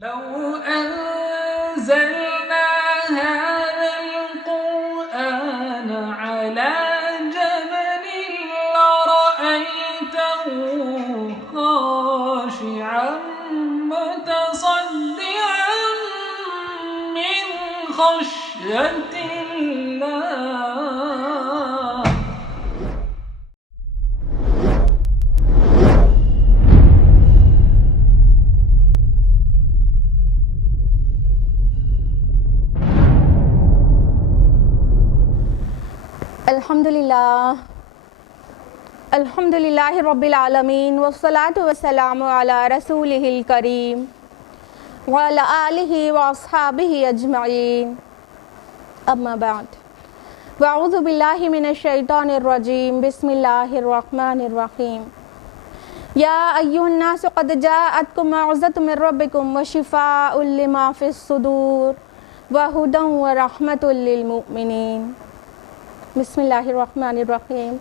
لو أنزلنا هذا القرآن على جبل لرأيته خاشعا متصدعا من خشية الله. الحمدللہ رب العالمین والصلاة والسلام علی رسولہ الکریم وعلی آلہ واصحابہ اجمعین اما بعد واعوذ باللہ من الشیطان الرجیم بسم اللہ الرحمن الرحیم یا ایہا الناس قد جاءتکم موعظۃ من ربکم وشفاء لما فی الصدور وہدی ورحمۃ للمؤمنین. بسم اللہ الرحمن الرحیم.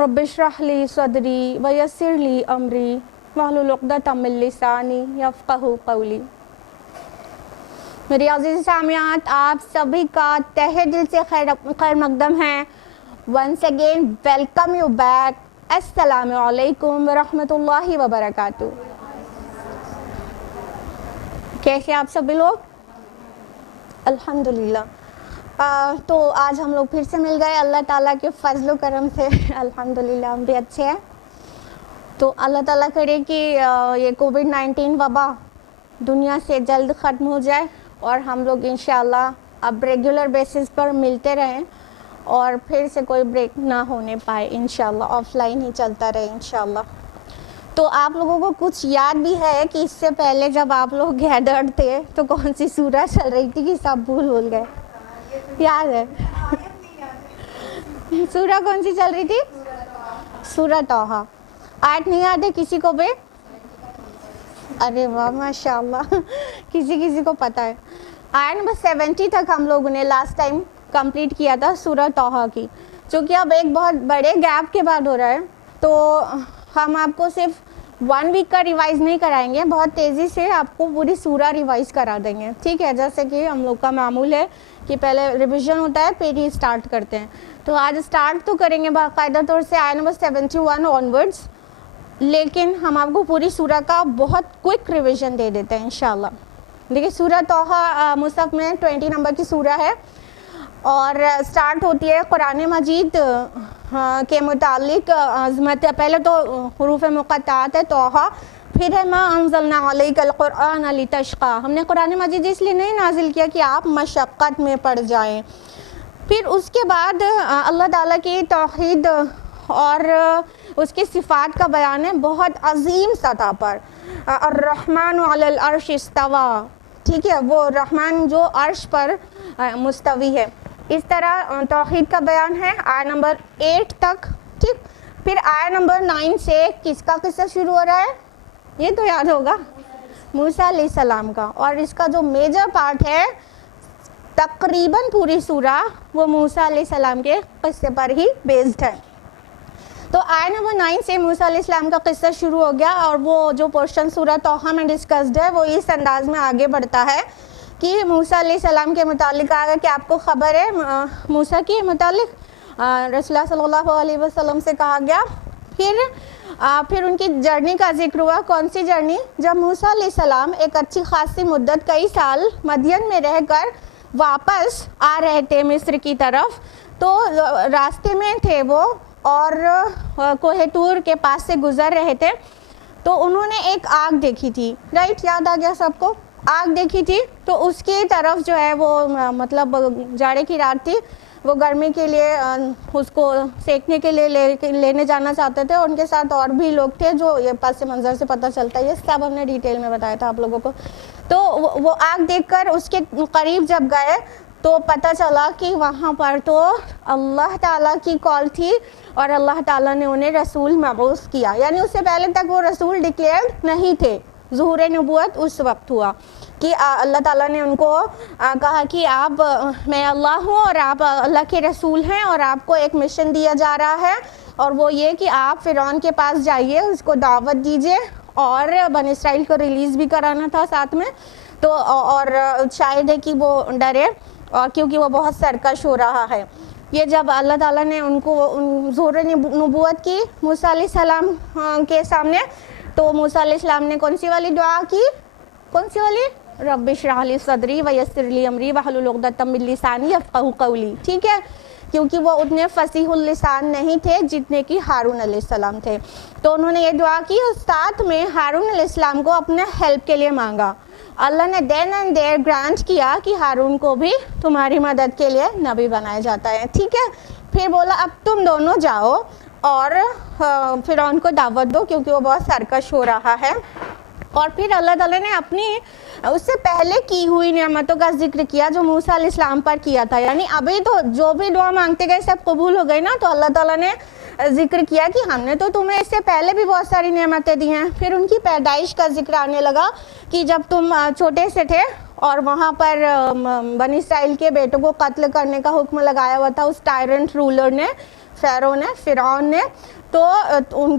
رب اشرح لی صدری ویسر لی امری واحلل عقدۃ من لسانی یفقہوا قولی. میری عزیز سامعات، آپ سبھی کا تہہ دل سے خیر مقدم ہے. Once again welcome you back. السلام علیکم ورحمۃ اللہ وبرکاتہ. کیسے آپ سبھی لوگ؟ الحمدللہ. تو آج ہم لوگ پھر سے مل گئے اللہ تعالیٰ کے فضل و کرم سے. الحمدللہ ہم بھی اچھے ہیں. تو اللہ تعالیٰ کرے کہ یہ کووڈ-19 وبا دنیا سے جلد ختم ہو جائے اور ہم لوگ انشاءاللہ اب ریگولر بیسس پر ملتے رہیں اور پھر سے کوئی بریک نہ ہونے پائے. انشاءاللہ آف لائن ہی چلتا رہے انشاءاللہ. تو آپ لوگوں کو کچھ یاد بھی ہے کہ اس سے پہلے جب آپ لوگ گیدرڈ تھے تو کون سی سورہ چل رہی تھی کہ سب بھول گئے؟ یاد ہے؟ سورہ کون سی چل رہی تھی؟ سورہ طٰہٰ. آیت نہیں یاد ہے کسی کو بھی؟ ارے واہ ماشاءاللہ کسی کو پتہ ہے. آیت نمبر 70 تک ہم لوگوں نے لاسٹ ٹائم کمپلیٹ کیا تھا سورہ طٰہٰ کی. چونکہ اب ایک بہت بڑے گیپ کے بعد ہو رہا ہے تو ہم آپ کو صرف 1 ویک کا ریوائز نہیں کرائیں گے، بہت تیزی سے آپ کو پوری سورہ ریوائز کرا دیں گے. ٹھیک ہے؟ جیسے کہ ہم لوگ کا معمول ہے کہ پہلے ریویژن ہوتا ہے پھر ہی اسٹارٹ کرتے ہیں. تو آج اسٹارٹ تو کریں گے باقاعدہ طور سے آیت نمبر 71 آنورڈس، لیکن ہم آپ کو پوری سورہ کا بہت کوئک ریویژن دے دیتے ہیں انشاءاللہ. دیکھیے سورہ طٰہٰ مصحف میں 20 نمبر کی سورہ ہے اور اسٹارٹ ہوتی ہے قرآن مجید کے متعلق عظمت. پہلے تو حروف مقطعات ہے طٰہٰ، پھر ہے ما انزلنا علیک القرآن لتشقی. ہم نے قرآن مجید اس لیے نہیں نازل کیا کہ آپ مشقت میں پڑ جائیں. پھر اس کے بعد اللہ تعالیٰ کی توحید اور اس کی صفات کا بیان ہے بہت عظیم سطح پر. الرحمن علی العرش استویٰ. ٹھیک ہے؟ وہ رحمان جو عرش پر مستوی ہے. اس طرح توحید کا بیان ہے آیت نمبر 8 تک. ٹھیک؟ پھر آیت نمبر 9 سے کس کا قصہ شروع ہو رہا ہے؟ یہ تو یاد ہوگا، موسیٰ علیہ السلام کا. اور اس کا جو میجر پارٹ ہے تقریباً پوری سورہ وہ موسیٰ علیہ السلام کے قصے پر ہی بیسڈ ہے. تو آیت نمبر 9 سے موسیٰ علیہ السلام کا قصہ شروع ہو گیا اور وہ جو پورشن سورہ طٰہٰ میں ڈسکسڈ ہے وہ اس انداز میں آگے بڑھتا ہے کہ موسیٰ علیہ السلام کے متعلق آگا کہ آپ کو خبر ہے موسیٰ کے متعلق رسول اللہ صلی اللہ علیہ وسلم سے کہا گیا. پھر ان کی جرنی کا ذکر ہوا. کون سی جرنی؟ جب موسیٰ علیہ السلام ایک اچھی خاصی مدت کئی سال مدین میں رہ کر واپس آ رہے تھے مصر کی طرف، تو راستے میں تھے وہ اور کوہ طور کے پاس سے گزر رہے تھے تو انہوں نے ایک آگ دیکھی تھی. رائٹ؟ یاد آ گیا سب کو؟ آگ دیکھی تھی تو اس کی طرف جو ہے وہ مطلب جاڑے کی رات تھی، وہ گرمی کے لیے اس کو سیکنے کے لیے لینے جانا چاہتے تھے. ان کے ساتھ اور بھی لوگ تھے جو یہ پس منظر سے پتہ چلتا ہے، یہ سب ہم نے ڈیٹیل میں بتایا تھا آپ لوگوں کو. تو وہ آگ دیکھ کر اس کے قریب جب گئے تو پتہ چلا کہ وہاں پر تو اللہ تعالیٰ کی کال تھی اور اللہ تعالیٰ نے انہیں رسول مبعوث کیا. یعنی اس سے پہلے تک وہ رسول ڈکلیئرڈ نہیں تھے. ظہور نبوت اس وقت ہوا کہ اللہ تعالیٰ نے ان کو کہا کہ آپ میں اللہ ہوں اور آپ اللہ کے رسول ہیں اور آپ کو ایک مشن دیا جا رہا ہے اور وہ یہ کہ آپ فرعون کے پاس جائیے، اس کو دعوت دیجیے اور بنی اسرائیل کو ریلیز بھی کرانا تھا ساتھ میں. تو اور شاید ہے کہ وہ ڈرے اور کیونکہ وہ بہت سرکش ہو رہا ہے. یہ جب اللہ تعالیٰ نے ان کو ظہور نبوت کی موسیٰ علیہ السلام کے سامنے, تو موسیٰ علیہ السلام نے کون سی والی دعا کی؟ کون سی والی؟ رب اشرح لی صدری ویسر لی امری واحلل عقدۃ من لسانی یفقہوا قولی. ٹھیک ہے, کیونکہ وہ اتنے فصیح اللسان نہیں تھے جتنے کہ ہارون علیہ السلام تھے. تو انہوں نے یہ دعا کی اور ساتھ میں ہارون علیہ السلام کو اپنے ہیلپ کے لیے مانگا. اللہ نے دین اینڈ دیر گرانٹ کیا کہ ہارون کو بھی تمہاری مدد کے لیے نبی بنایا جاتا ہے. ٹھیک ہے, پھر بولا اب تم دونوں جاؤ اور فرعون کو دعوت دو کیونکہ وہ بہت سرکش ہو رہا ہے. اور پھر اللہ تعالیٰ نے اپنی اس سے پہلے کی ہوئی نعمتوں کا ذکر کیا جو موسیٰ علیہ السلام پر کیا تھا. یعنی ابھی تو جو بھی دعا مانگتے گئے سب قبول ہو گئی نا, تو اللہ تعالیٰ نے ذکر کیا کہ ہم نے تو تمہیں اس سے پہلے بھی بہت ساری نعمتیں دی ہیں. پھر ان کی پیدائش کا ذکر آنے لگا کہ جب تم چھوٹے سے تھے اور وہاں پر بنی اسرائیل کے بیٹوں کو قتل کرنے کا حکم لگایا ہوا تھا اس ٹائرنٹ رولر نے, فرعون نے, تو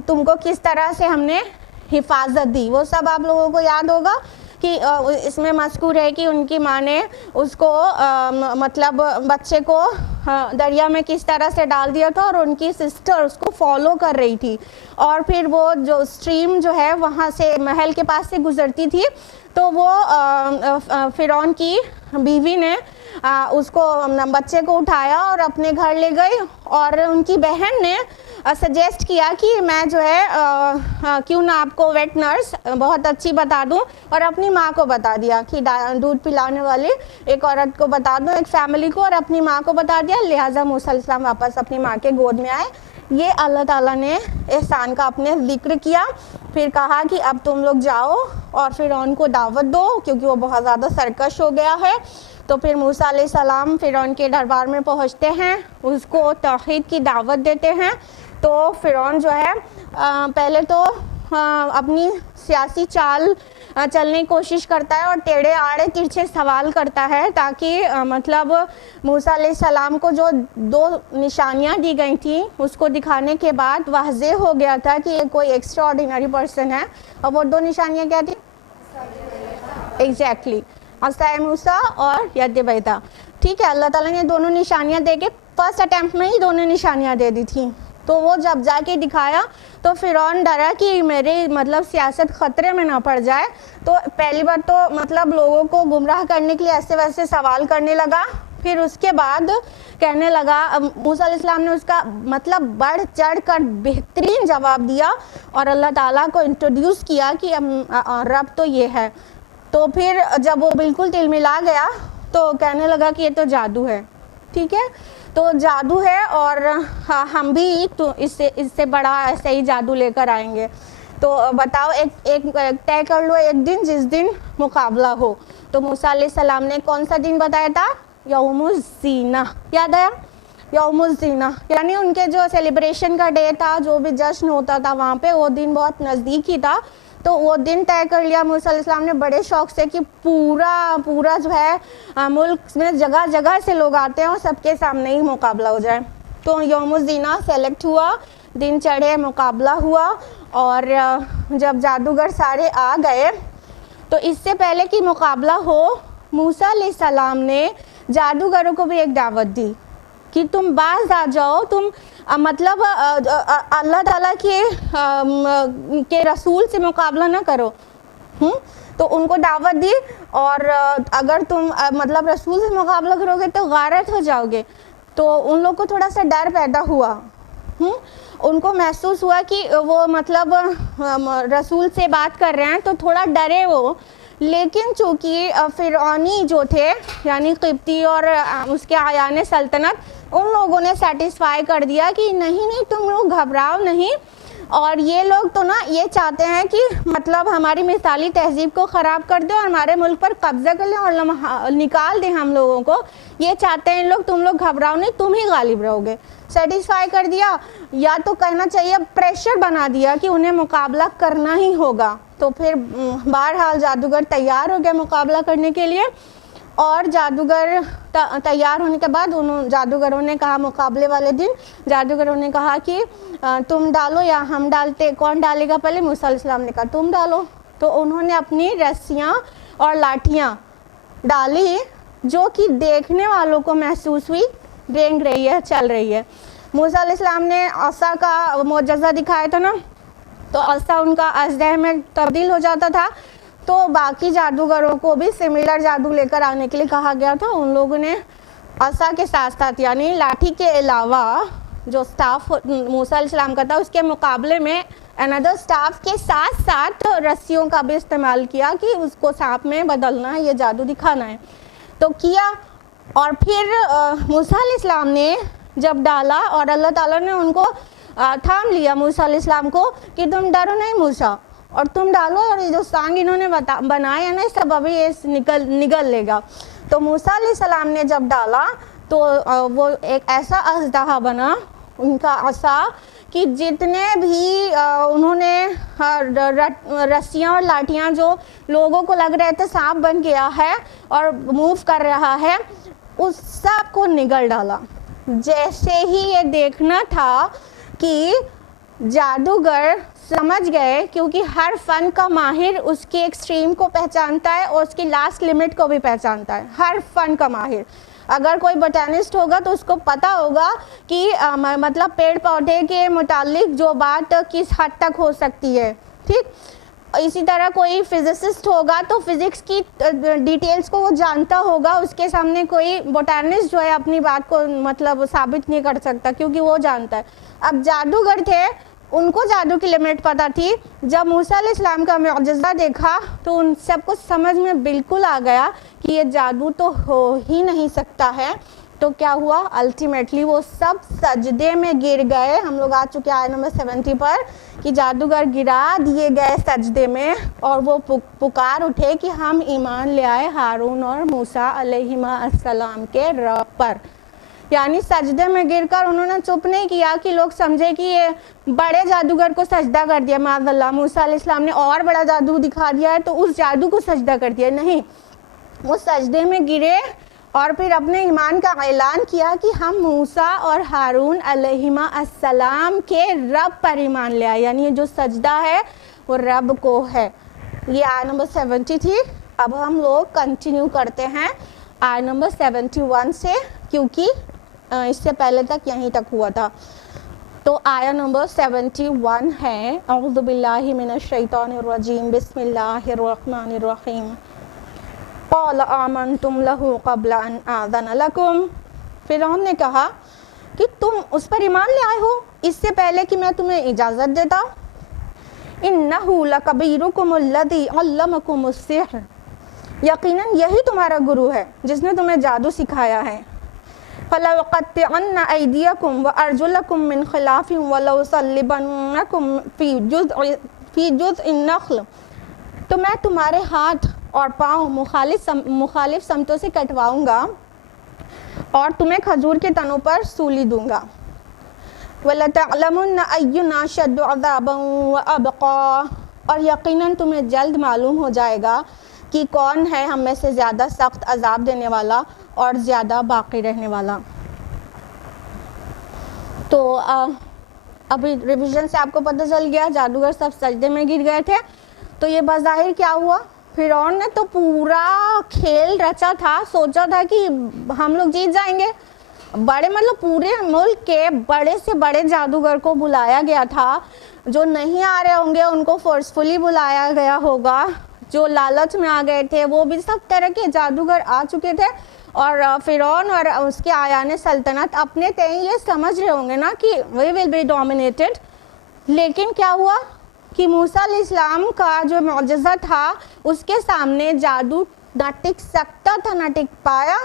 تم کو کس طرح سے ہم نے حفاظت دی وہ سب آپ لوگوں کو یاد ہوگا. کہ اس میں مذکور ہے کہ ان کی ماں نے اس کو مطلب بچے کو دریا میں کس طرح سے ڈال دیا تھا اور ان کی سسٹر اس کو فالو کر رہی تھی, اور پھر وہ جو اسٹریم جو ہے وہاں سے محل کے پاس سے گزرتی تھی, تو وہ فرعون کی بیوی نے اس کو بچے کو اٹھایا اور اپنے گھر لے گئی, اور ان کی بہن نے سجیسٹ کیا کہ میں جو ہے کیوں نہ آپ کو ویٹ نرس بہت اچھی بتا دوں, اور اپنی ماں کو بتا دیا کہ دودھ پلانے والی ایک عورت کو بتا دوں, ایک فیملی کو, اور اپنی ماں کو بتا دیا. لہٰذا موسیٰ علیہ السلام واپس اپنی ماں کے گود میں آئے. یہ اللہ تعالیٰ نے احسان کا اپنے ذکر کیا. پھر کہا کہ اب تم لوگ جاؤ اور فرعون کو دعوت دو کیونکہ وہ بہت زیادہ سرکش ہو گیا ہے. تو پھر موسیٰ علیہ السلام فرعون کے دربار میں پہنچتے ہیں, اس کو توحید کی دعوت دیتے ہیں. تو فرعون جو ہے پہلے تو اپنی سیاسی چال چلنے کی کوشش کرتا ہے اور ٹیڑھے آڑے ترچھے سوال کرتا ہے تاکہ مطلب موسیٰ علیہ السلام کو جو 2 نشانیاں دی گئی تھیں اس کو دکھانے کے بعد واضح ہو گیا تھا کہ یہ کوئی ایکسٹرا آرڈینری پرسن ہے. اور وہ 2 نشانیاں کیا تھیں؟ ایگزیکٹلی, عصائے موسیٰ اور ید بیضاء. ٹھیک ہے, اللہ تعالیٰ نے دونوں نشانیاں دے کے فرسٹ اٹیمپٹ میں ہی دونوں نشانیاں دے دی تھیں. تو وہ جب جا کے دکھایا تو فرعون ڈرا کہ میری مطلب سیاست خطرے میں نہ پڑ جائے, تو پہلی بار تو مطلب لوگوں کو گمراہ کرنے کے لیے ایسے ویسے سوال کرنے لگا. پھر اس کے بعد کہنے لگا, موسیٰ علیہ السلام نے اس کا مطلب بڑھ چڑھ کر بہترین جواب دیا اور اللہ تعالیٰ کو انٹروڈیوس کیا کہ رب تو یہ ہے. تو پھر جب وہ بالکل تل ملا گیا تو کہنے لگا کہ یہ تو جادو ہے. ٹھیک ہے, تو جادو ہے اور ہم بھی تو اس سے بڑا ایسے ہی جادو لے کر آئیں گے. تو بتاؤ ایک طے کر لو ایک دن جس دن مقابلہ ہو. تو موسیٰ علیہ السلام نے کون سا دن بتایا تھا؟ یوم الزینہ. یاد آیا؟ یوم الزینہ یعنی ان کے جو سیلیبریشن کا ڈے تھا, جو بھی جشن ہوتا تھا وہاں پہ, وہ دن بہت نزدیک ہی تھا. تو وہ دن طے کر لیا موسیٰ علیہ السلام نے بڑے شوق سے کہ پورا جو ہے ملک میں جگہ جگہ سے لوگ آتے ہیں اور سب کے سامنے ہی مقابلہ ہو جائے. تو یوم الزینہ سیلیکٹ ہوا, دن چڑھے, مقابلہ ہوا, اور جب جادوگر سارے آ گئے تو اس سے پہلے کہ مقابلہ ہو موسیٰ علیہ السلام نے جادوگروں کو بھی ایک دعوت دی کہ تم باز آ جاؤ, تم مطلب اللہ تعالیٰ کے رسول سے مقابلہ نہ کرو. تو ان کو دعوت دی, اور اگر تم مطلب رسول سے مقابلہ کرو گے تو غارت ہو جاؤ گے. تو ان لوگ کو تھوڑا سا ڈر پیدا ہوا, ان کو محسوس ہوا کہ وہ مطلب رسول سے بات کر رہے ہیں تو تھوڑا ڈرے وہ. لیکن چونکہ فرعونی جو تھے یعنی قبطی اور اس کے اعیان سلطنت, ان لوگوں نے سیٹسفائی کر دیا کہ نہیں تم لوگ گھبراؤ نہیں, اور یہ لوگ تو نا یہ چاہتے ہیں کہ مطلب ہماری مثالی تہذیب کو خراب کر دیں اور ہمارے ملک پر قبضہ کر لیں اور نکال دیں ہم لوگوں کو. یہ چاہتے ہیں لوگ, تم لوگ گھبراؤ نہیں, تم ہی غالب رہو گے. سیٹسفائی کر دیا, یا تو کہنا چاہیے پریشر بنا دیا کہ انہیں مقابلہ کرنا ہی ہوگا. تو پھر بہرحال جادوگر تیار ہو گئے مقابلہ کرنے کے لیے. اور جادوگر تیار ہونے کے بعد جادوگروں نے کہا مقابلے والے دن جادوگروں نے کہا کہ تم ڈالو یا ہم ڈالتے، کون ڈالے گا پہلے؟ موسیٰ علیہ السلام نے کہا تم ڈالو. تو انہوں نے اپنی رسیاں اور لاٹھیاں ڈالی جو کہ دیکھنے والوں کو محسوس ہوئی رینگ رہی ہے، چل رہی ہے. موسیٰ علیہ السلام نے عصا کا معجزہ دکھایا تھا نا، تو عصا ان کا اژدہے میں تبدیل ہو جاتا تھا. تو باقی جادوگروں کو بھی سملر جادو لے کر آنے کے لیے کہا گیا تھا. ان لوگوں نے عصا کے ساتھ ساتھ یعنی لاٹھی کے علاوہ جو سٹاف موسیٰ علیہ السلام کا تھا اس کے مقابلے میں another سٹاف کے ساتھ ساتھ رسیوں کا بھی استعمال کیا کہ اس کو سانپ میں بدلنا ہے، یہ جادو دکھانا ہے. تو کیا، اور پھر موسیٰ علیہ السلام نے جب ڈالا اور اللہ تعالیٰ نے ان کو تھام لیا موسیٰ علیہ السلام کو کہ تم ڈرو نہیں موسیٰ، اور تم ڈالو، اور جو سانگ انہوں نے بنایا ہے نا سب ابھی یہ نگل لے گا. تو موسیٰ علیہ السلام نے جب ڈالا تو وہ ایک ایسا اژدہا بنا ان کا عصا کہ جتنے بھی انہوں نے رسیاں اور لاٹھیاں جو لوگوں کو لگ رہے تھے سانپ بن گیا ہے اور موو کر رہا ہے اس سب کو نگل ڈالا. جیسے ہی یہ دیکھنا تھا کہ جادوگر سمجھ گئے، کیونکہ ہر فن کا ماہر اس کی ایکسٹریم کو پہچانتا ہے اور اس کی لاسٹ لمٹ کو بھی پہچانتا ہے. ہر فن کا ماہر، اگر کوئی بوٹینسٹ ہوگا تو اس کو پتا ہوگا کہ مطلب پیڑ پودے کے متعلق جو بات کس حد تک ہو سکتی ہے. ٹھیک اسی طرح کوئی فزسسٹ ہوگا تو فزکس کی ڈیٹیلز کو وہ جانتا ہوگا، اس کے سامنے کوئی بوٹینسٹ جو ہے اپنی بات کو مطلب ثابت نہیں کر سکتا کیونکہ وہ جانتا ہے. اب جادوگر تھے، ان کو جادو کی لمٹ پتہ تھی. جب موسیٰ علیہ السلام کا معجزہ دیکھا تو ان سب کو سمجھ میں بالکل آ گیا کہ یہ جادو تو ہو ہی نہیں سکتا ہے. تو کیا ہوا؟ الٹیمیٹلی وہ سب سجدے میں گر گئے. ہم لوگ آ چکے آیت نمبر 70 پر کہ جادوگر گرا دیے گئے سجدے میں اور وہ پکار اٹھے کہ ہم ایمان لے آئے ہارون اور موسیٰ علیہ السلام کے رب پر. یعنی سجدے میں گر کر انہوں نے چپ نہیں کیا کہ لوگ سمجھے کہ یہ بڑے جادوگر کو سجدہ کر دیا. معاذ اللہ، موسیٰ علیہ السلام نے اور بڑا جادو دکھا دیا ہے تو اس جادو کو سجدہ کر دیا. نہیں، وہ سجدے میں گرے اور پھر اپنے ایمان کا اعلان کیا کہ ہم موسیٰ اور ہارون علیہ السلام کے رب پر ایمان لے آئے. یعنی یہ جو سجدہ ہے وہ رب کو ہے. یہ آیت نمبر 70 تھی. اب ہم لوگ کنٹینیو کرتے ہیں آیت نمبر 71 سے، کیونکہ اس سے پہلے تک یہیں تک ہوا تھا. تو آیت نمبر 71 ہے، اعوذ باللہ من الشیطان الرجیم، بسم اللہ الرحمن الرحیم. قال آمنتم لہ قبل ان آذن لکم. فرعون نے کہا کہ تم اس پر ایمان لے آئے ہو اس سے پہلے کہ میں تمہیں اجازت دیتا. انہ لکبیرکم الذی علمکم السحر. یقیناً یہی تمہارا گرو ہے جس نے تمہیں جادو سکھایا ہے. فَلَوْقَطِّعَنَّ أَيْدِيَكُمْ وَأَرْجُلَكُمْ مِنْ خِلَافٍ وَلَوْصَلِّبَنَّكُمْ فِي جُذْعِ النَّخْلِ. تو میں تمہارے ہاتھ اور پاؤں مخالف سمتوں سے کٹواؤں گا اور تمہیں کھجور کے تنوں پر سولی دوں گا. وَلَتَعْلَمُنَّ أَيُّنَا أَشَدُّ عَذَابًا وَأَبْقَىٰ. اور یقیناً تمہیں جلد معلوم ہو جائے گا کہ کون ہے ہم میں سے زیادہ سخت عذاب دینے والا اور زیادہ باقی رہنے والا. تو ابھی ریویژن سے آپ کو پتہ چل گیا جادوگر سب سجدے میں گر گئے تھے. تو یہ بظاہر کیا ہوا؟ فرعون نے تو پورا کھیل رچا تھا، سوچا تھا کہ ہم لوگ جیت جائیں گے. بڑے مطلب پورے ملک کے بڑے سے بڑے جادوگر کو بلایا گیا تھا. جو نہیں آ رہے ہوں گے ان کو فورسفلی بلایا گیا ہوگا. جو لالچ میں آ گئے تھے وہ بھی سب طرح کے جادوگر آ چکے تھے. اور فرعون اور اس کے آیان سلطنت اپنے تئیں یہ سمجھ رہے ہوں گے نا کہ we will be dominated. لیکن کیا ہوا کہ موسیٰ علیہ السلام کا جو معجزہ تھا اس کے سامنے جادو نہ ٹک سکتا تھا نہ ٹک پایا.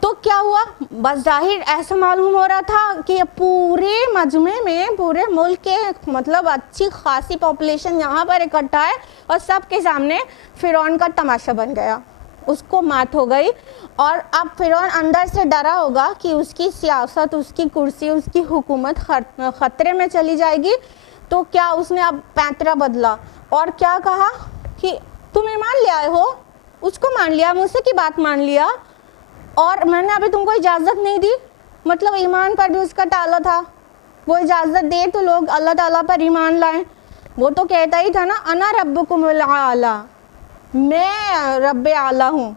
تو کیا ہوا؟ بظاہر ایسا معلوم ہو رہا تھا کہ پورے مجمع میں پورے ملک کے مطلب اچھی خاصی پاپولیشن یہاں پر اکٹھا ہے اور سب کے سامنے فرعون کا تماشا بن گیا. اس کو مات ہو گئی اور اب فرعون اندر سے ڈرا ہوگا کہ اس کی سیاست، اس کی کرسی، اس کی حکومت خطرے میں چلی جائے گی. تو کیا اس نے اب پیترا بدلا اور کیا کہا کہ تم ایمان لے آئے ہو اس کو مان لیا, موسیٰ کی بات مان لیا, اور میں نے ابھی تم کو اجازت نہیں دی, مطلب ایمان پر بھی اس کا ٹالا تھا. وہ اجازت دے تو لوگ اللہ تعالیٰ پر ایمان لائیں. وہ تو کہتا ہی تھا نا انا ربکم الاعلی, میں رب اعلیٰ ہوں,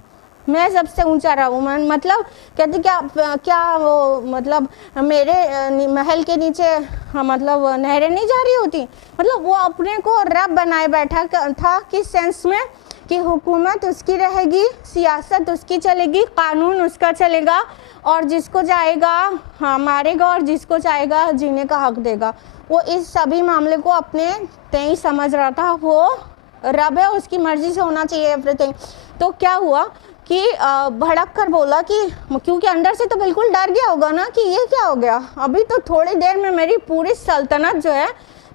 میں سب سے اونچا رب ہوں. مطلب کہتے کیا وہ مطلب میرے محل کے نیچے مطلب نہریں نہیں جاری ہوتی. مطلب وہ اپنے کو رب بنائے بیٹھا تھا. کس سینس میں کہ حکومت اس کی رہے گی, سیاست اس کی چلے گی, قانون اس کا چلے گا, اور جس کو چاہے گا مارے گا اور جس کو چاہے گا جینے کا حق دے گا. وہ اس سبھی معاملے کو اپنے تئیں سمجھ رہا تھا. وہ رب ہے, اس کی مرضی سے ہونا چاہیے ایوری تھنگ. تو کیا ہوا کہ بھڑک کر بولا کہ کیونکہ اندر سے تو بالکل ڈر گیا ہوگا نا کہ یہ کیا ہو گیا, ابھی تو تھوڑی دیر میں میری پوری سلطنت جو ہے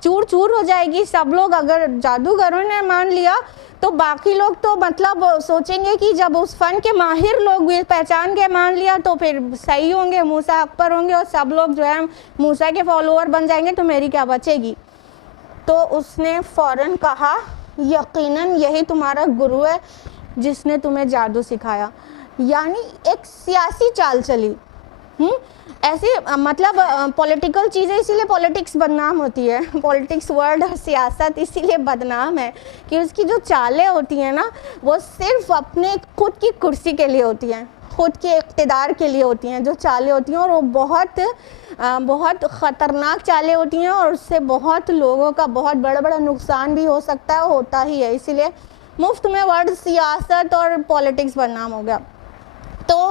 چور چور ہو جائے گی. سب لوگ اگر جادوگروں نے مان لیا تو باقی لوگ تو مطلب سوچیں گے کہ جب اس فن کے ماہر لوگ پہچان کے مان لیا تو پھر صحیح ہوں گے, موسیٰ حق پر ہوں گے, اور سب لوگ جو ہے موسیٰ کے فالوور بن جائیں گے, تو میری کیا بچے گی. تو اس نے فوراً کہا یقیناً یہی تمہارا گرو ہے جس نے تمہیں جادو سکھایا. یعنی ایک سیاسی چال چلی. ایسی مطلب پولیٹیکل چیزیں, اسی لیے پولیٹکس بدنام ہوتی ہے. پولیٹکس ورڈ اور سیاست اسی لیے بدنام ہے کہ اس کی جو چالیں ہوتی ہیں نا وہ صرف اپنے خود کی کرسی کے لیے ہوتی ہیں, خود کے اقتدار کے لیے ہوتی ہیں جو چالیں ہوتی ہیں, اور وہ بہت خطرناک چالیں ہوتی ہیں, اور اس سے بہت لوگوں کا بہت بڑا نقصان بھی ہو سکتا ہے, ہوتا ہی ہے. اسی لیے مفت میں ورڈ سیاست اور پولیٹکس بدنام ہو گیا. تو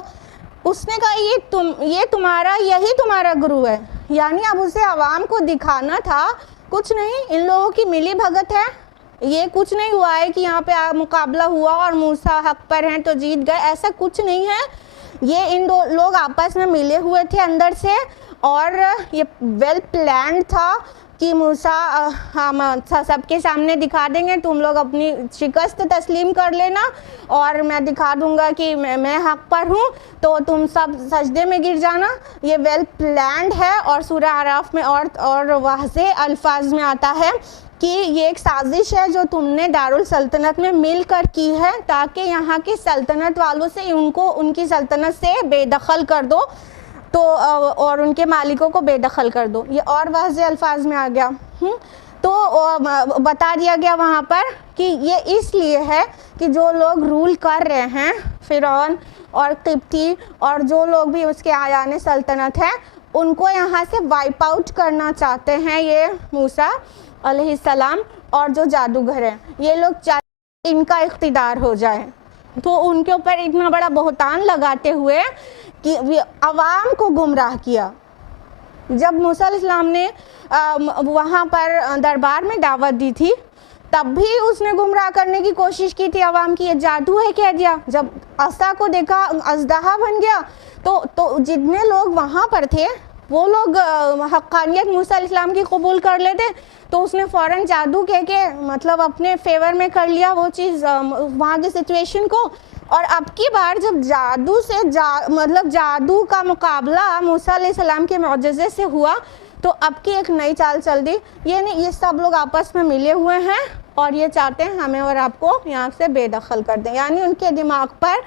اس نے کہا یہ تمہارا یہی تمہارا گرو ہے. یعنی اب اسے عوام کو دکھانا تھا کچھ نہیں, ان لوگوں کی ملی بھگت ہے, یہ کچھ نہیں ہوا ہے کہ یہاں پہ مقابلہ ہوا اور موسیٰ حق پر ہیں تو جیت گئے, ایسا کچھ نہیں ہے. یہ ان دو لوگ آپس میں ملے ہوئے تھے اندر سے, اور یہ ویل پلانڈ تھا کہ موسیٰ ہم سب کے سامنے دکھا دیں گے, تم لوگ اپنی شکست تسلیم کر لینا, اور میں دکھا دوں گا کہ میں حق پر ہوں, تو تم سب سجدے میں گر جانا. یہ ویل پلانڈ ہے, اور سورہ اعراف میں اور واضح الفاظ میں آتا ہے کہ یہ ایک سازش ہے جو تم نے دارالسلطنت میں مل کر کی ہے, تاکہ یہاں کی سلطنت والوں سے ان کی سلطنت سے بے دخل کر دو, تو اور ان کے مالکوں کو بے دخل کر دو. یہ اور واضح الفاظ میں آ گیا. تو بتا دیا گیا وہاں پر کہ یہ اس لیے ہے کہ جو لوگ رول کر رہے ہیں, فرعون اور قبطی اور جو لوگ بھی اس کے آیان سلطنت ہیں, ان کو یہاں سے وائپ آؤٹ کرنا چاہتے ہیں یہ موسیٰ علیہ السلام اور جو جادوگر ہیں. یہ لوگ چاہتے ان کا اقتدار ہو جائے. تو ان کے اوپر اتنا بڑا بہتان لگاتے ہوئے کہ عوام کو گمراہ کیا. جب موسیٰ علیہ السلام نے وہاں پر دربار میں دعوت دی تھی تب بھی اس نے گمراہ کرنے کی کوشش کی تھی عوام کی. یہ جادو ہے کہہ دیا. جب عصا کو دیکھا اژدہا بن گیا, تو جتنے لوگ وہاں پر تھے وہ لوگ حقانیت موسیٰ علیہ السلام کی قبول کر لیتے, تو اس نے فوراً جادو کہہ کے مطلب اپنے فیور میں کر لیا وہ چیز, وہاں کی سچویشن کو. اور اب کی بار جب مطلب جادو کا مقابلہ موسیٰ علیہ السلام کے معجزے سے ہوا, تو اب کی ایک نئی چال چل دی. یہ سب لوگ آپس میں ملے ہوئے ہیں اور یہ چاہتے ہیں ہمیں اور آپ کو یہاں سے بے دخل کر دیں. یعنی ان کے دماغ پر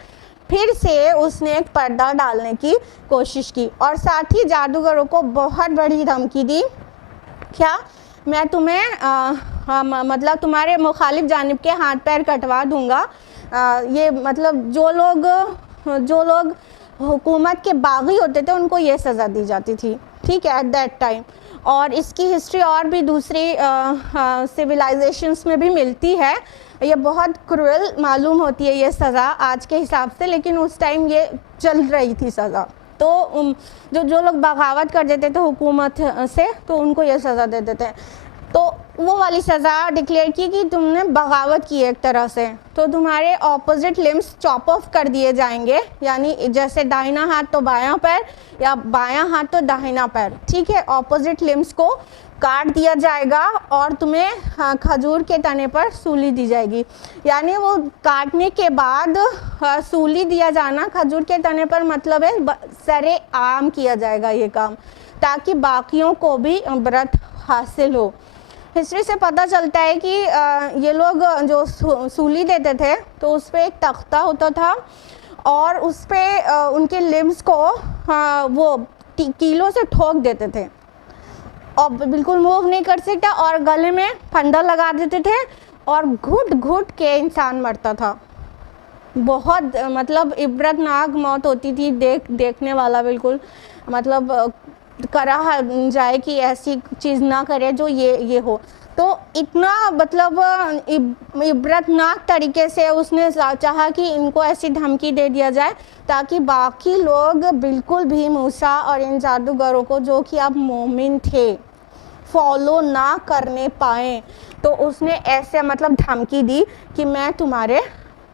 پھر سے اس نے ایک پردہ ڈالنے کی کوشش کی, اور ساتھ ہی جادوگروں کو بہت بڑی دھمکی دی. کیا میں تمہیں مطلب تمہارے مخالف جانب کے ہاتھ پیر کٹوا دوں گا. یہ مطلب جو لوگ حکومت کے باغی ہوتے تھے ان کو یہ سزا دی جاتی تھی, ٹھیک ہے, ایٹ دیٹ ٹائم. اور اس کی ہسٹری اور بھی دوسری سویلائزیشنس میں بھی ملتی ہے. یہ بہت کروئل معلوم ہوتی ہے یہ سزا آج کے حساب سے, لیکن اس ٹائم یہ چل رہی تھی سزا. تو جو لوگ بغاوت کر دیتے تھے حکومت سے تو ان کو یہ سزا دے دیتے ہیں. تو وہ والی سزا ڈکلیئر کی کہ تم نے بغاوت کی ایک طرح سے, تو تمہارے اپوزٹ لمبس چاپ آف کر دیے جائیں گے. یعنی جیسے دائنا ہاتھ تو بایاں پیر یا بایاں ہاتھ تو داہنا پیر, ٹھیک ہے, اپوزٹ لمبس کو کاٹ دیا جائے گا اور تمہیں کھجور کے تنے پر سولی دی جائے گی. یعنی وہ کاٹنے کے بعد سولی دیا جانا کھجور کے تنے پر مطلب ہے سر عام کیا جائے گا یہ کام, تاکہ باقیوں کو بھی عبرت حاصل ہو. ہسٹری سے پتہ چلتا ہے کہ یہ لوگ جو سولی دیتے تھے تو اس پہ ایک تختہ ہوتا تھا اور اس پہ ان کے لمبس کو وہ کیلوں سے ٹھوک دیتے تھے اور بالکل موو نہیں کر سکتا, اور گلے میں پھندا لگا دیتے تھے اور گھٹ گھٹ کے انسان مرتا تھا. بہت مطلب عبرتناک موت ہوتی تھی, دیکھنے والا بالکل مطلب کرا جائے کہ ایسی چیز نہ کرے جو یہ ہو. تو اتنا مطلب عبرتناک طریقے سے اس نے چاہا کہ ان کو ایسی دھمکی دے دیا جائے تاکہ باقی لوگ بالکل بھی موسیٰ اور ان جادوگروں کو جو کہ اب مومن تھے فالو نہ کرنے پائیں. تو اس نے ایسے مطلب دھمکی دی کہ میں تمہارے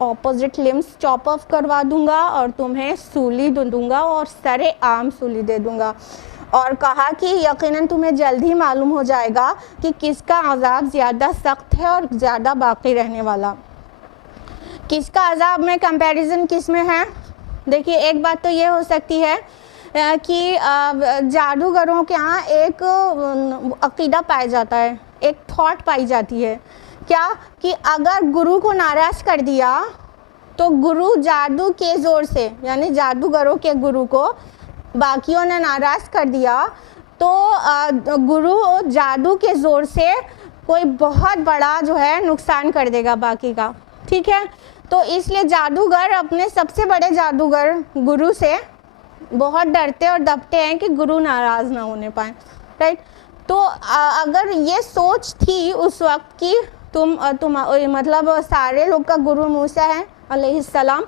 اپوزٹ لمبس چاپ آف کروا دوں گا اور تمہیں سولی دوں گا اور سر عام سولی دے دوں گا, اور کہا کہ یقیناً تمہیں جلد ہی معلوم ہو جائے گا کہ کس کا عذاب زیادہ سخت ہے اور زیادہ باقی رہنے والا. کس کا عذاب میں کمپیریزن کس میں ہے؟ دیکھیے ایک بات تو یہ ہو سکتی ہے کہ جادوگروں کے ہاں ایک عقیدہ پایا جاتا ہے, ایک تھاٹ پائی جاتی ہے, کیا کہ اگر گرو کو ناراض کر دیا تو گرو جادو کے زور سے, یعنی جادوگروں کے گرو کو باقیوں نے ناراض کر دیا تو گرو جادو کے زور سے کوئی بہت بڑا جو ہے نقصان کر دے گا باقی کا, ٹھیک ہے. تو اس لیے جادوگر اپنے سب سے بڑے جادوگر گرو سے بہت ڈرتے اور دبتے ہیں کہ گرو ناراض نہ ہونے پائیں, رائٹ. تو اگر یہ سوچ تھی اس وقت کہ تم مطلب سارے لوگ کا گرو موسیٰ ہے علیہ السلام,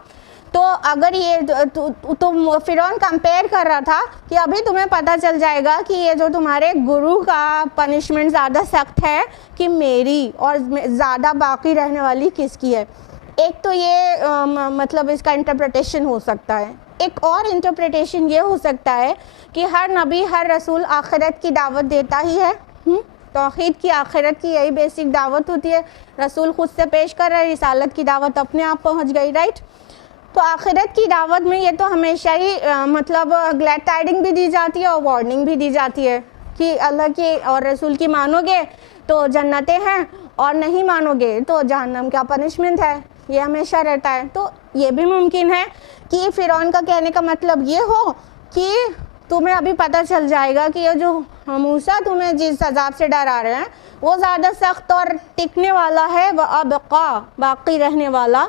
تو اگر یہ تم فرعون کمپیئر کر رہا تھا کہ ابھی تمہیں پتہ چل جائے گا کہ یہ جو تمہارے گرو کا پنشمنٹ زیادہ سخت ہے کہ میری, اور زیادہ باقی رہنے والی کس کی ہے. ایک تو یہ مطلب اس کا انٹرپریٹیشن ہو سکتا ہے. ایک اور انٹرپریٹیشن یہ ہو سکتا ہے کہ ہر نبی ہر رسول آخرت کی دعوت دیتا ہی ہے, توحید کی آخرت کی یہی بیسک دعوت ہوتی ہے. رسول خود سے پیش کر رہا ہے, رسالت کی دعوت اپنے آپ پہنچ گئی, رائٹ. تو آخرت کی دعوت میں یہ تو ہمیشہ ہی مطلب گلیڈ ٹائڈنگ بھی دی جاتی ہے اور وارننگ بھی دی جاتی ہے کہ اللہ کی اور رسول کی مانو گے تو جنتیں ہیں اور نہیں مانو گے تو جہنم کا پنشمنٹ ہے, یہ ہمیشہ رہتا ہے. تو یہ بھی ممکن ہے کہ فرعون کا کہنے کا مطلب یہ ہو کہ تمہیں ابھی پتہ چل جائے گا کہ یہ جو موسیٰ تمہیں جس عذاب سے ڈرا رہے ہیں وہ زیادہ سخت اور ٹکنے والا ہے, وَأَبْقَى باقی رہنے والا,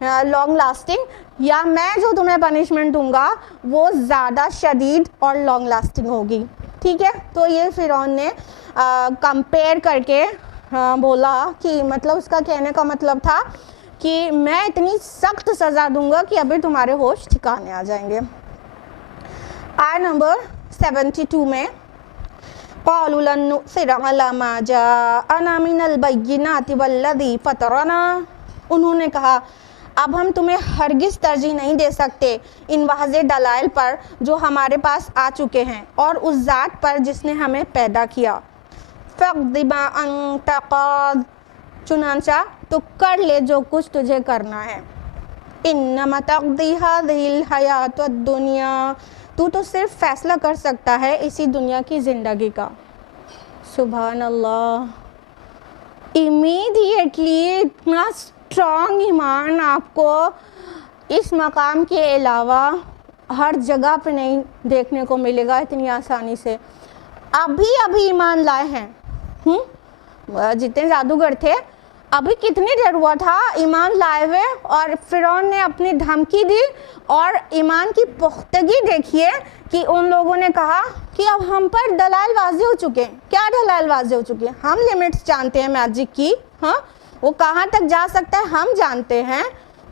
لانگ لاسٹنگ, یا میں جو تمہیں پنشمنٹ دوں گا وہ زیادہ شدید اور لانگ لاسٹنگ ہوگی, ٹھیک ہے. تو یہ فرعون نے کمپیئر کر کے بولا کہ مطلب اس کا کہنے کا مطلب تھا کہ میں اتنی سخت سزا دوں گا کہ ابھی تمہارے ہوش ٹھکانے آ جائیں گے. آیت نمبر 72 میں قَالُوا لَن نُؤْثِرَ عَلَى مَا جَاءَنَا مِنَ الْبَيِّنَاتِ وَالَّذِي فَطَرَنَا, انہوں نے کہا اب ہم تمہیں ہرگز ترجیح نہیں دے سکتے ان واضح دلائل پر جو ہمارے پاس آ چکے ہیں اور اس ذات پر جس نے ہمیں پیدا کیا. فَاقْضِ مَا أَنْتَ قَاضٍ, چنانچہ تو کر لے جو کچھ تجھے کرنا ہے. انما تقضی هذه الحیات الدنیا, تو صرف فیصلہ کر سکتا ہے اسی دنیا کی زندگی کا. سبحان اللہ, امیڈیٹلی اتنا اسٹرانگ ایمان آپ کو اس مقام کے علاوہ ہر جگہ پہ نہیں دیکھنے کو ملے گا اتنی آسانی سے. ابھی ایمان لائے ہیں, جتنے جادوگر تھے ابھی کتنی دیر ہوا تھا ایمان لائے ہوئے, اور فرعون نے اپنی دھمکی دی اور ایمان کی پختگی دیکھیے کہ ان لوگوں نے کہا کہ اب ہم پر دلائل واضح ہو چکے ہیں. کیا دلائل واضح ہو چکے ہیں؟ ہم لمٹس جانتے ہیں میجک کی, وہ کہاں تک جا سکتا ہے ہم جانتے ہیں.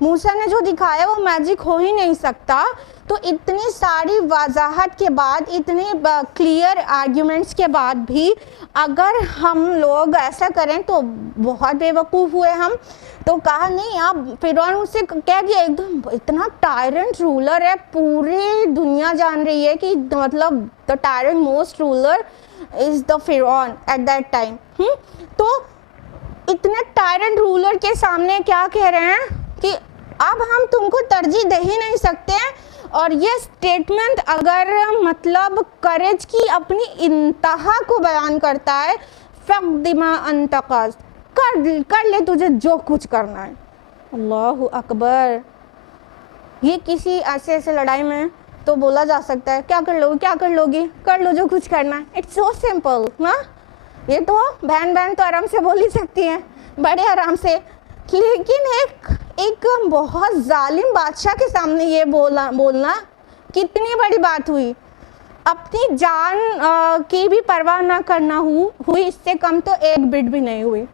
موسیٰ نے جو دکھایا وہ میجک ہو ہی نہیں سکتا. تو اتنی ساری وضاحت کے بعد, اتنے کلیئر آرگیومنٹس کے بعد بھی اگر ہم لوگ ایسا کریں تو بہت بے وقوف ہوئے ہم. تو کہا نہیں, آپ فرعون سے کہہ دیا ایک دم اتنا ٹائرنٹ رولر ہے, پوری دنیا جان رہی ہے کہ مطلب دا ٹائرنٹ موسٹ رولر از دا فرعون ایٹ دیٹ ٹائم. تو اتنے ٹائرنٹ رولر کے سامنے کیا کہہ رہے ہیں کہ اب ہم تم کو ترجیح دے ہی نہیں سکتے. اور یہ سٹیٹمنٹ اگر مطلب کریج کی اپنی انتہا کو بیان کرتا ہے, فَاقْضِ مَا أَنْتَ قَاضٍ، کر لے تجھے جو کچھ کرنا ہے. اللہ اکبر. یہ کسی ایسے لڑائی میں تو بولا جا سکتا ہے کیا کر لو گی، کیا کر لو گی، کر لو جو کچھ کرنا ہے. اٹس سو سمپل نا. یہ تو بہن تو آرام سے بول ہی سکتی ہیں، بڑے آرام سے. لیکن ایک بہت ظالم بادشاہ کے سامنے یہ بولنا کتنی بڑی بات ہوئی. اپنی جان کی بھی پرواہ نہ کرنا ہوئی، اس سے کم تو ایک بٹ بھی نہیں ہوئی.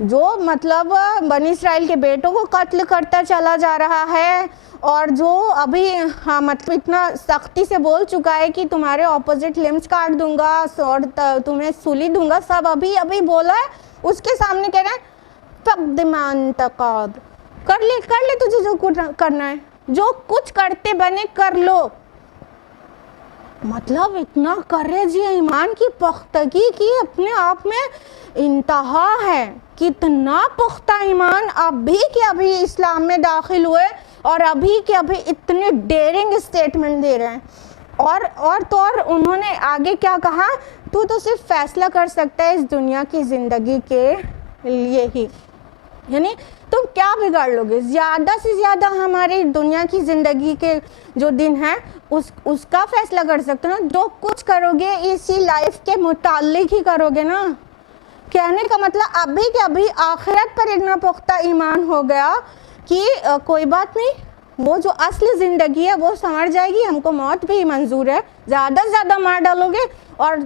جو مطلب بنی اسرائیل کے بیٹوں کو قتل کرتا چلا جا رہا ہے، اور جو ابھی مطلب اتنا سختی سے بول چکا ہے کہ تمہارے اپوزٹ لمبس کاٹ دوں گا اور تمہیں سولی دوں گا، سب ابھی بولا ہے. اس کے سامنے کہہ رہے ہیں فَاقْضِ مَا أَنْتَ قَاضٍ، کر لے تجھے جو کچھ کرنا ہے، جو کچھ کرتے بنے کر لو. مطلب اتنا کریج، یہ ایمان کی پختگی کی اپنے آپ میں انتہا ہے. کتنا پختہ ایمان ابھی کے ابھی اسلام میں داخل ہوئے اور ابھی کے ابھی اتنے ڈیرنگ اسٹیٹمنٹ دے رہے ہیں. اور تو اور انہوں نے آگے کیا کہا، تو صرف فیصلہ کر سکتا ہے اس دنیا کی زندگی کے لیے ہی. یعنی تم کیا بگاڑ لو گے، زیادہ سے زیادہ ہماری دنیا کی زندگی کے جو دن ہیں اس کا فیصلہ کر سکتے ہو نا. جو کچھ کرو گے اسی لائف کے متعلق ہی کرو گے نا. کہنے کا مطلب ابھی کے ابھی آخرت پر اتنا پختہ ایمان ہو گیا کہ کوئی بات نہیں، وہ جو اصل زندگی ہے وہ سنور جائے گی، ہم کو موت بھی منظور ہے. زیادہ سے زیادہ مار ڈالو گے اور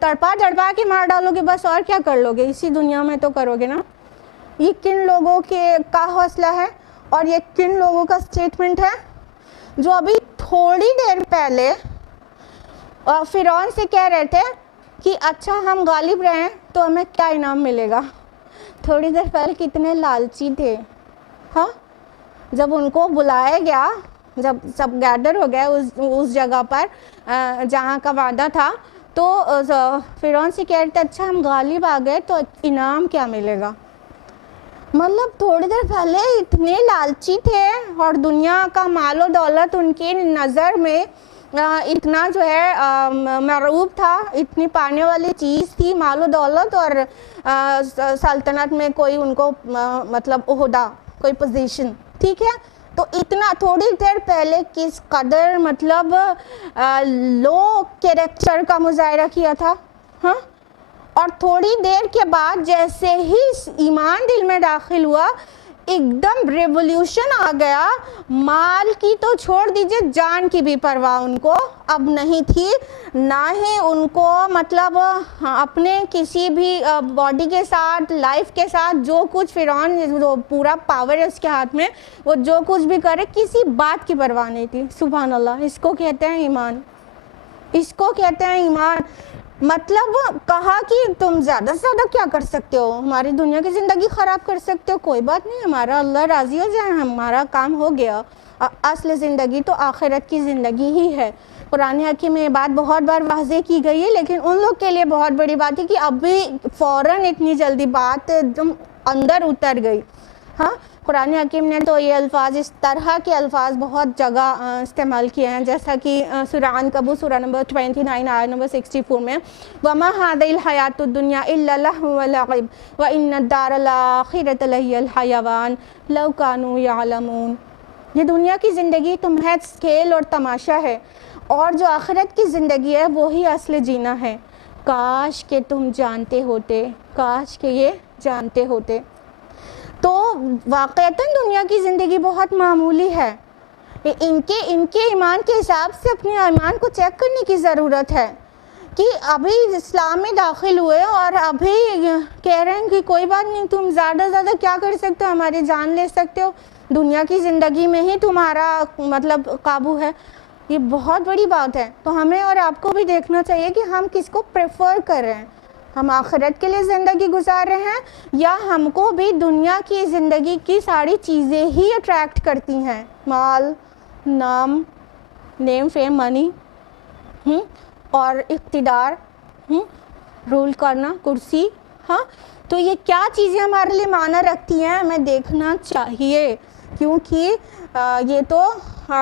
تڑپا کے مار ڈالو گے، بس اور کیا کر لو گے، اسی دنیا میں تو کرو گے نا. یہ کن لوگوں کا حوصلہ ہے اور یہ کن لوگوں کا سٹیٹمنٹ ہے جو ابھی تھوڑی دیر پہلے فرعون سے کہہ رہے تھے کہ اچھا ہم غالب رہے تو ہمیں کیا انعام ملے گا. تھوڑی دیر پہلے کتنے لالچی تھے. ہاں، جب ان کو بلایا گیا، جب سب گیدر ہو گئے اس جگہ پر جہاں کا وعدہ تھا، تو فرعون سے کہہ رہے تھے اچھا ہم غالب آ گئے تو انعام کیا ملے گا. مطلب تھوڑی دیر پہلے اتنے لالچی تھے اور دنیا کا مال و دولت ان کی نظر میں اتنا جو ہے مرعوب تھا، اتنی پانے والی چیز تھی مال و دولت، اور سلطنت میں کوئی ان کو مطلب عہدہ، کوئی پوزیشن. ٹھیک ہے، تو اتنا تھوڑی دیر پہلے کس قدر مطلب لو کیریکٹر کا مظاہرہ کیا تھا. ہاں، اور تھوڑی دیر کے بعد جیسے ہی ایمان دل میں داخل ہوا، ایک دم ریولیوشن آ گیا. مال کی تو چھوڑ دیجئے، جان کی بھی پرواہ ان کو اب نہیں تھی. نہ ہی ان کو مطلب اپنے کسی بھی باڈی کے ساتھ، لائف کے ساتھ، جو کچھ فرعون جو پورا پاور ہے اس کے ہاتھ میں، وہ جو کچھ بھی کرے کسی بات کی پرواہ نہیں تھی. سبحان اللہ. اس کو کہتے ہیں ایمان، اس کو کہتے ہیں ایمان. مطلب کہا کہ تم زیادہ سے زیادہ کیا کر سکتے ہو، ہماری دنیا کی زندگی خراب کر سکتے ہو، کوئی بات نہیں، ہمارا اللہ راضی ہو جائے، ہمارا کام ہو گیا. اصل زندگی تو آخرت کی زندگی ہی ہے. قرآن حکیم میں یہ بات بہت بار واضح کی گئی ہے، لیکن ان لوگ کے لیے بہت بڑی بات ہے کہ ابھی فوراً اتنی جلدی بات تم اندر اتر گئی. ہاں، قرآن حکیم نے تو یہ الفاظ، اس طرح کے الفاظ بہت جگہ استعمال کیے ہیں، جیسا کہ سورہ عنکبوت سورہ نمبر 29 آیت نمبر 64 میں وَمَا هَذِهِ الْحَيَاةُ الدُّنْيَا إِلَّا لَهْوٌ وَلَعِبٌ وَإِنَّ الدَّارَ الْآخِرَةَ لَهِيَ الْحَيَوَانُ لَوْ كَانُوا يَعْلَمُونَ. یہ دنیا کی زندگی تو محض کھیل اور تماشا ہے، اور جو آخرت کی زندگی ہے وہی اصل جینا ہے. کاش کہ تم جانتے ہوتے، کاش کہ یہ جانتے ہوتے. تو واقعتاً دنیا کی زندگی بہت معمولی ہے. ان کے ایمان کے حساب سے اپنے ایمان کو چیک کرنے کی ضرورت ہے کہ ابھی اسلام میں داخل ہوئے اور ابھی کہہ رہے ہیں کہ کوئی بات نہیں، تم زیادہ سے زیادہ کیا کر سکتے ہو، ہماری جان لے سکتے ہو، دنیا کی زندگی میں ہی تمہارا مطلب قابو ہے. یہ بہت بڑی بات ہے. تو ہمیں اور آپ کو بھی دیکھنا چاہیے کہ ہم کس کو پریفر کر رہے ہیں. ہم آخرت کے لیے زندگی گزار رہے ہیں یا ہم کو بھی دنیا کی زندگی کی ساری چیزیں ہی اٹریکٹ کرتی ہیں، مال، نام، نیم، فیم، منی اور اقتدار، رول کرنا، کرسی. ہاں، تو یہ کیا چیزیں ہمارے لیے معنی رکھتی ہیں، ہمیں دیکھنا چاہیے. کیونکہ یہ تو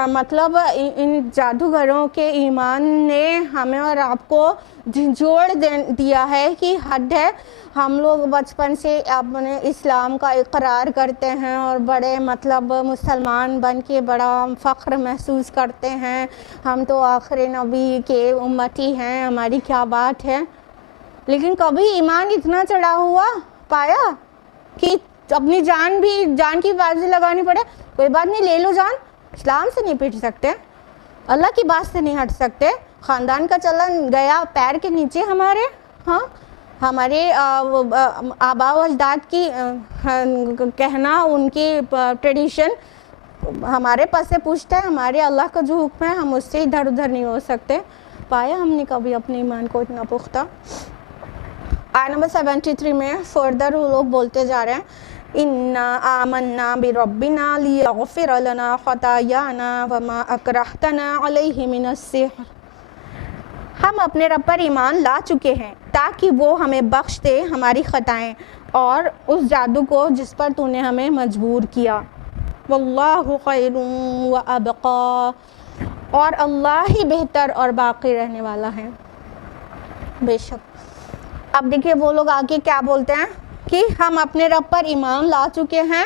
مطلب ان جادوگروں کے ایمان نے ہمیں اور آپ کو جھنجھوڑ دیا ہے کہ حد ہے. ہم لوگ بچپن سے اپنے اسلام کا اقرار کرتے ہیں اور بڑے مطلب مسلمان بن کے بڑا فخر محسوس کرتے ہیں, ہم تو آخر نبی کے امتی ہیں, ہماری کیا بات ہے. لیکن کبھی ایمان اتنا چڑھا ہوا پایا کہ اپنی جان کی بازی لگانی پڑے؟ کوئی بات نہیں, لے لو جان, اسلام سے نہیں پٹ سکتے, اللہ کی بات سے نہیں ہٹ سکتے. خاندان کا چلن گیا پیر کے نیچے ہمارے, ہاں ہمارے آبا و اجداد کی کہنا, ان کی ٹریڈیشن ہمارے پس پشت ہے. ہمارے اللہ کا جو حکم ہے ہم اس سے ادھر ادھر نہیں ہو سکتے. پایا ہم نے کبھی اپنے ایمان کو اتنا پختہ؟ آیت نمبر 73 میں فردر وہ لوگ بولتے جا رہے ہیں, اِنَّا آمَنَّا بِرَبِّنَا لِيَغْفِرَ لَنَا خَطَايَانَا وَمَا أَكْرَهْتَنَا عَلَيْهِ مِنَ السِّحْرِ. ہم اپنے رب پر ایمان لا چکے ہیں تاکہ وہ ہمیں بخش دے ہماری خطائیں اور اس جادو کو جس پر تو نے ہمیں مجبور کیا. وَاللَّهُ خَيْرٌ وَأَبْقَى, اور اللہ ہی بہتر اور باقی رہنے والا ہے. بے شک. اب دیکھیے وہ لوگ آگے کیا بولتے ہیں کہ ہم اپنے رب پر ایمان لا چکے ہیں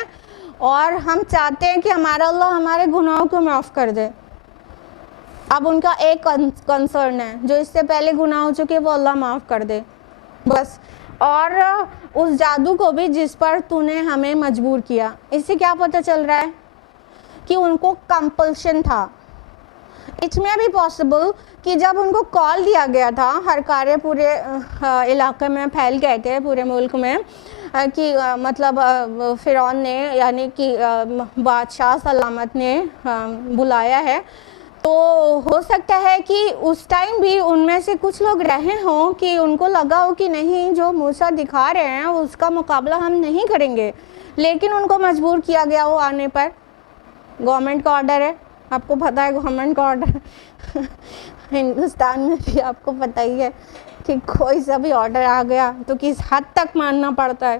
اور ہم چاہتے ہیں کہ ہمارا اللہ ہمارے گناہوں کو معاف کر دے. اب ان کا ایک کنسرن ہے, جو اس سے پہلے گناہ ہو چکے وہ اللہ معاف کر دے بس, اور اس جادو کو بھی جس پر تو نے ہمیں مجبور کیا. اس سے کیا پتہ چل رہا ہے کہ ان کو کمپلشن تھا. اٹ میں بھی پاسبل کہ جب ان کو کال دیا گیا تھا, ہر کارے پورے علاقے میں پھیل گئے تھے, پورے ملک میں, کہ مطلب فرعون نے یعنی کہ بادشاہ سلامت نے بلایا ہے, تو ہو سکتا ہے کہ اس ٹائم بھی ان میں سے کچھ لوگ رہے ہوں کہ ان کو لگا ہو کہ نہیں, جو موسیٰ دکھا رہے ہیں اس کا مقابلہ ہم نہیں کریں گے, لیکن ان کو مجبور کیا گیا وہ آنے پر. گورنمنٹ کا آرڈر ہے, آپ کو پتہ ہے گورنمنٹ کا آرڈر ہندوستان میں بھی آپ کو پتہ ہی ہے کہ کوئی سا بھی آرڈر آ گیا تو کس حد تک ماننا پڑتا ہے.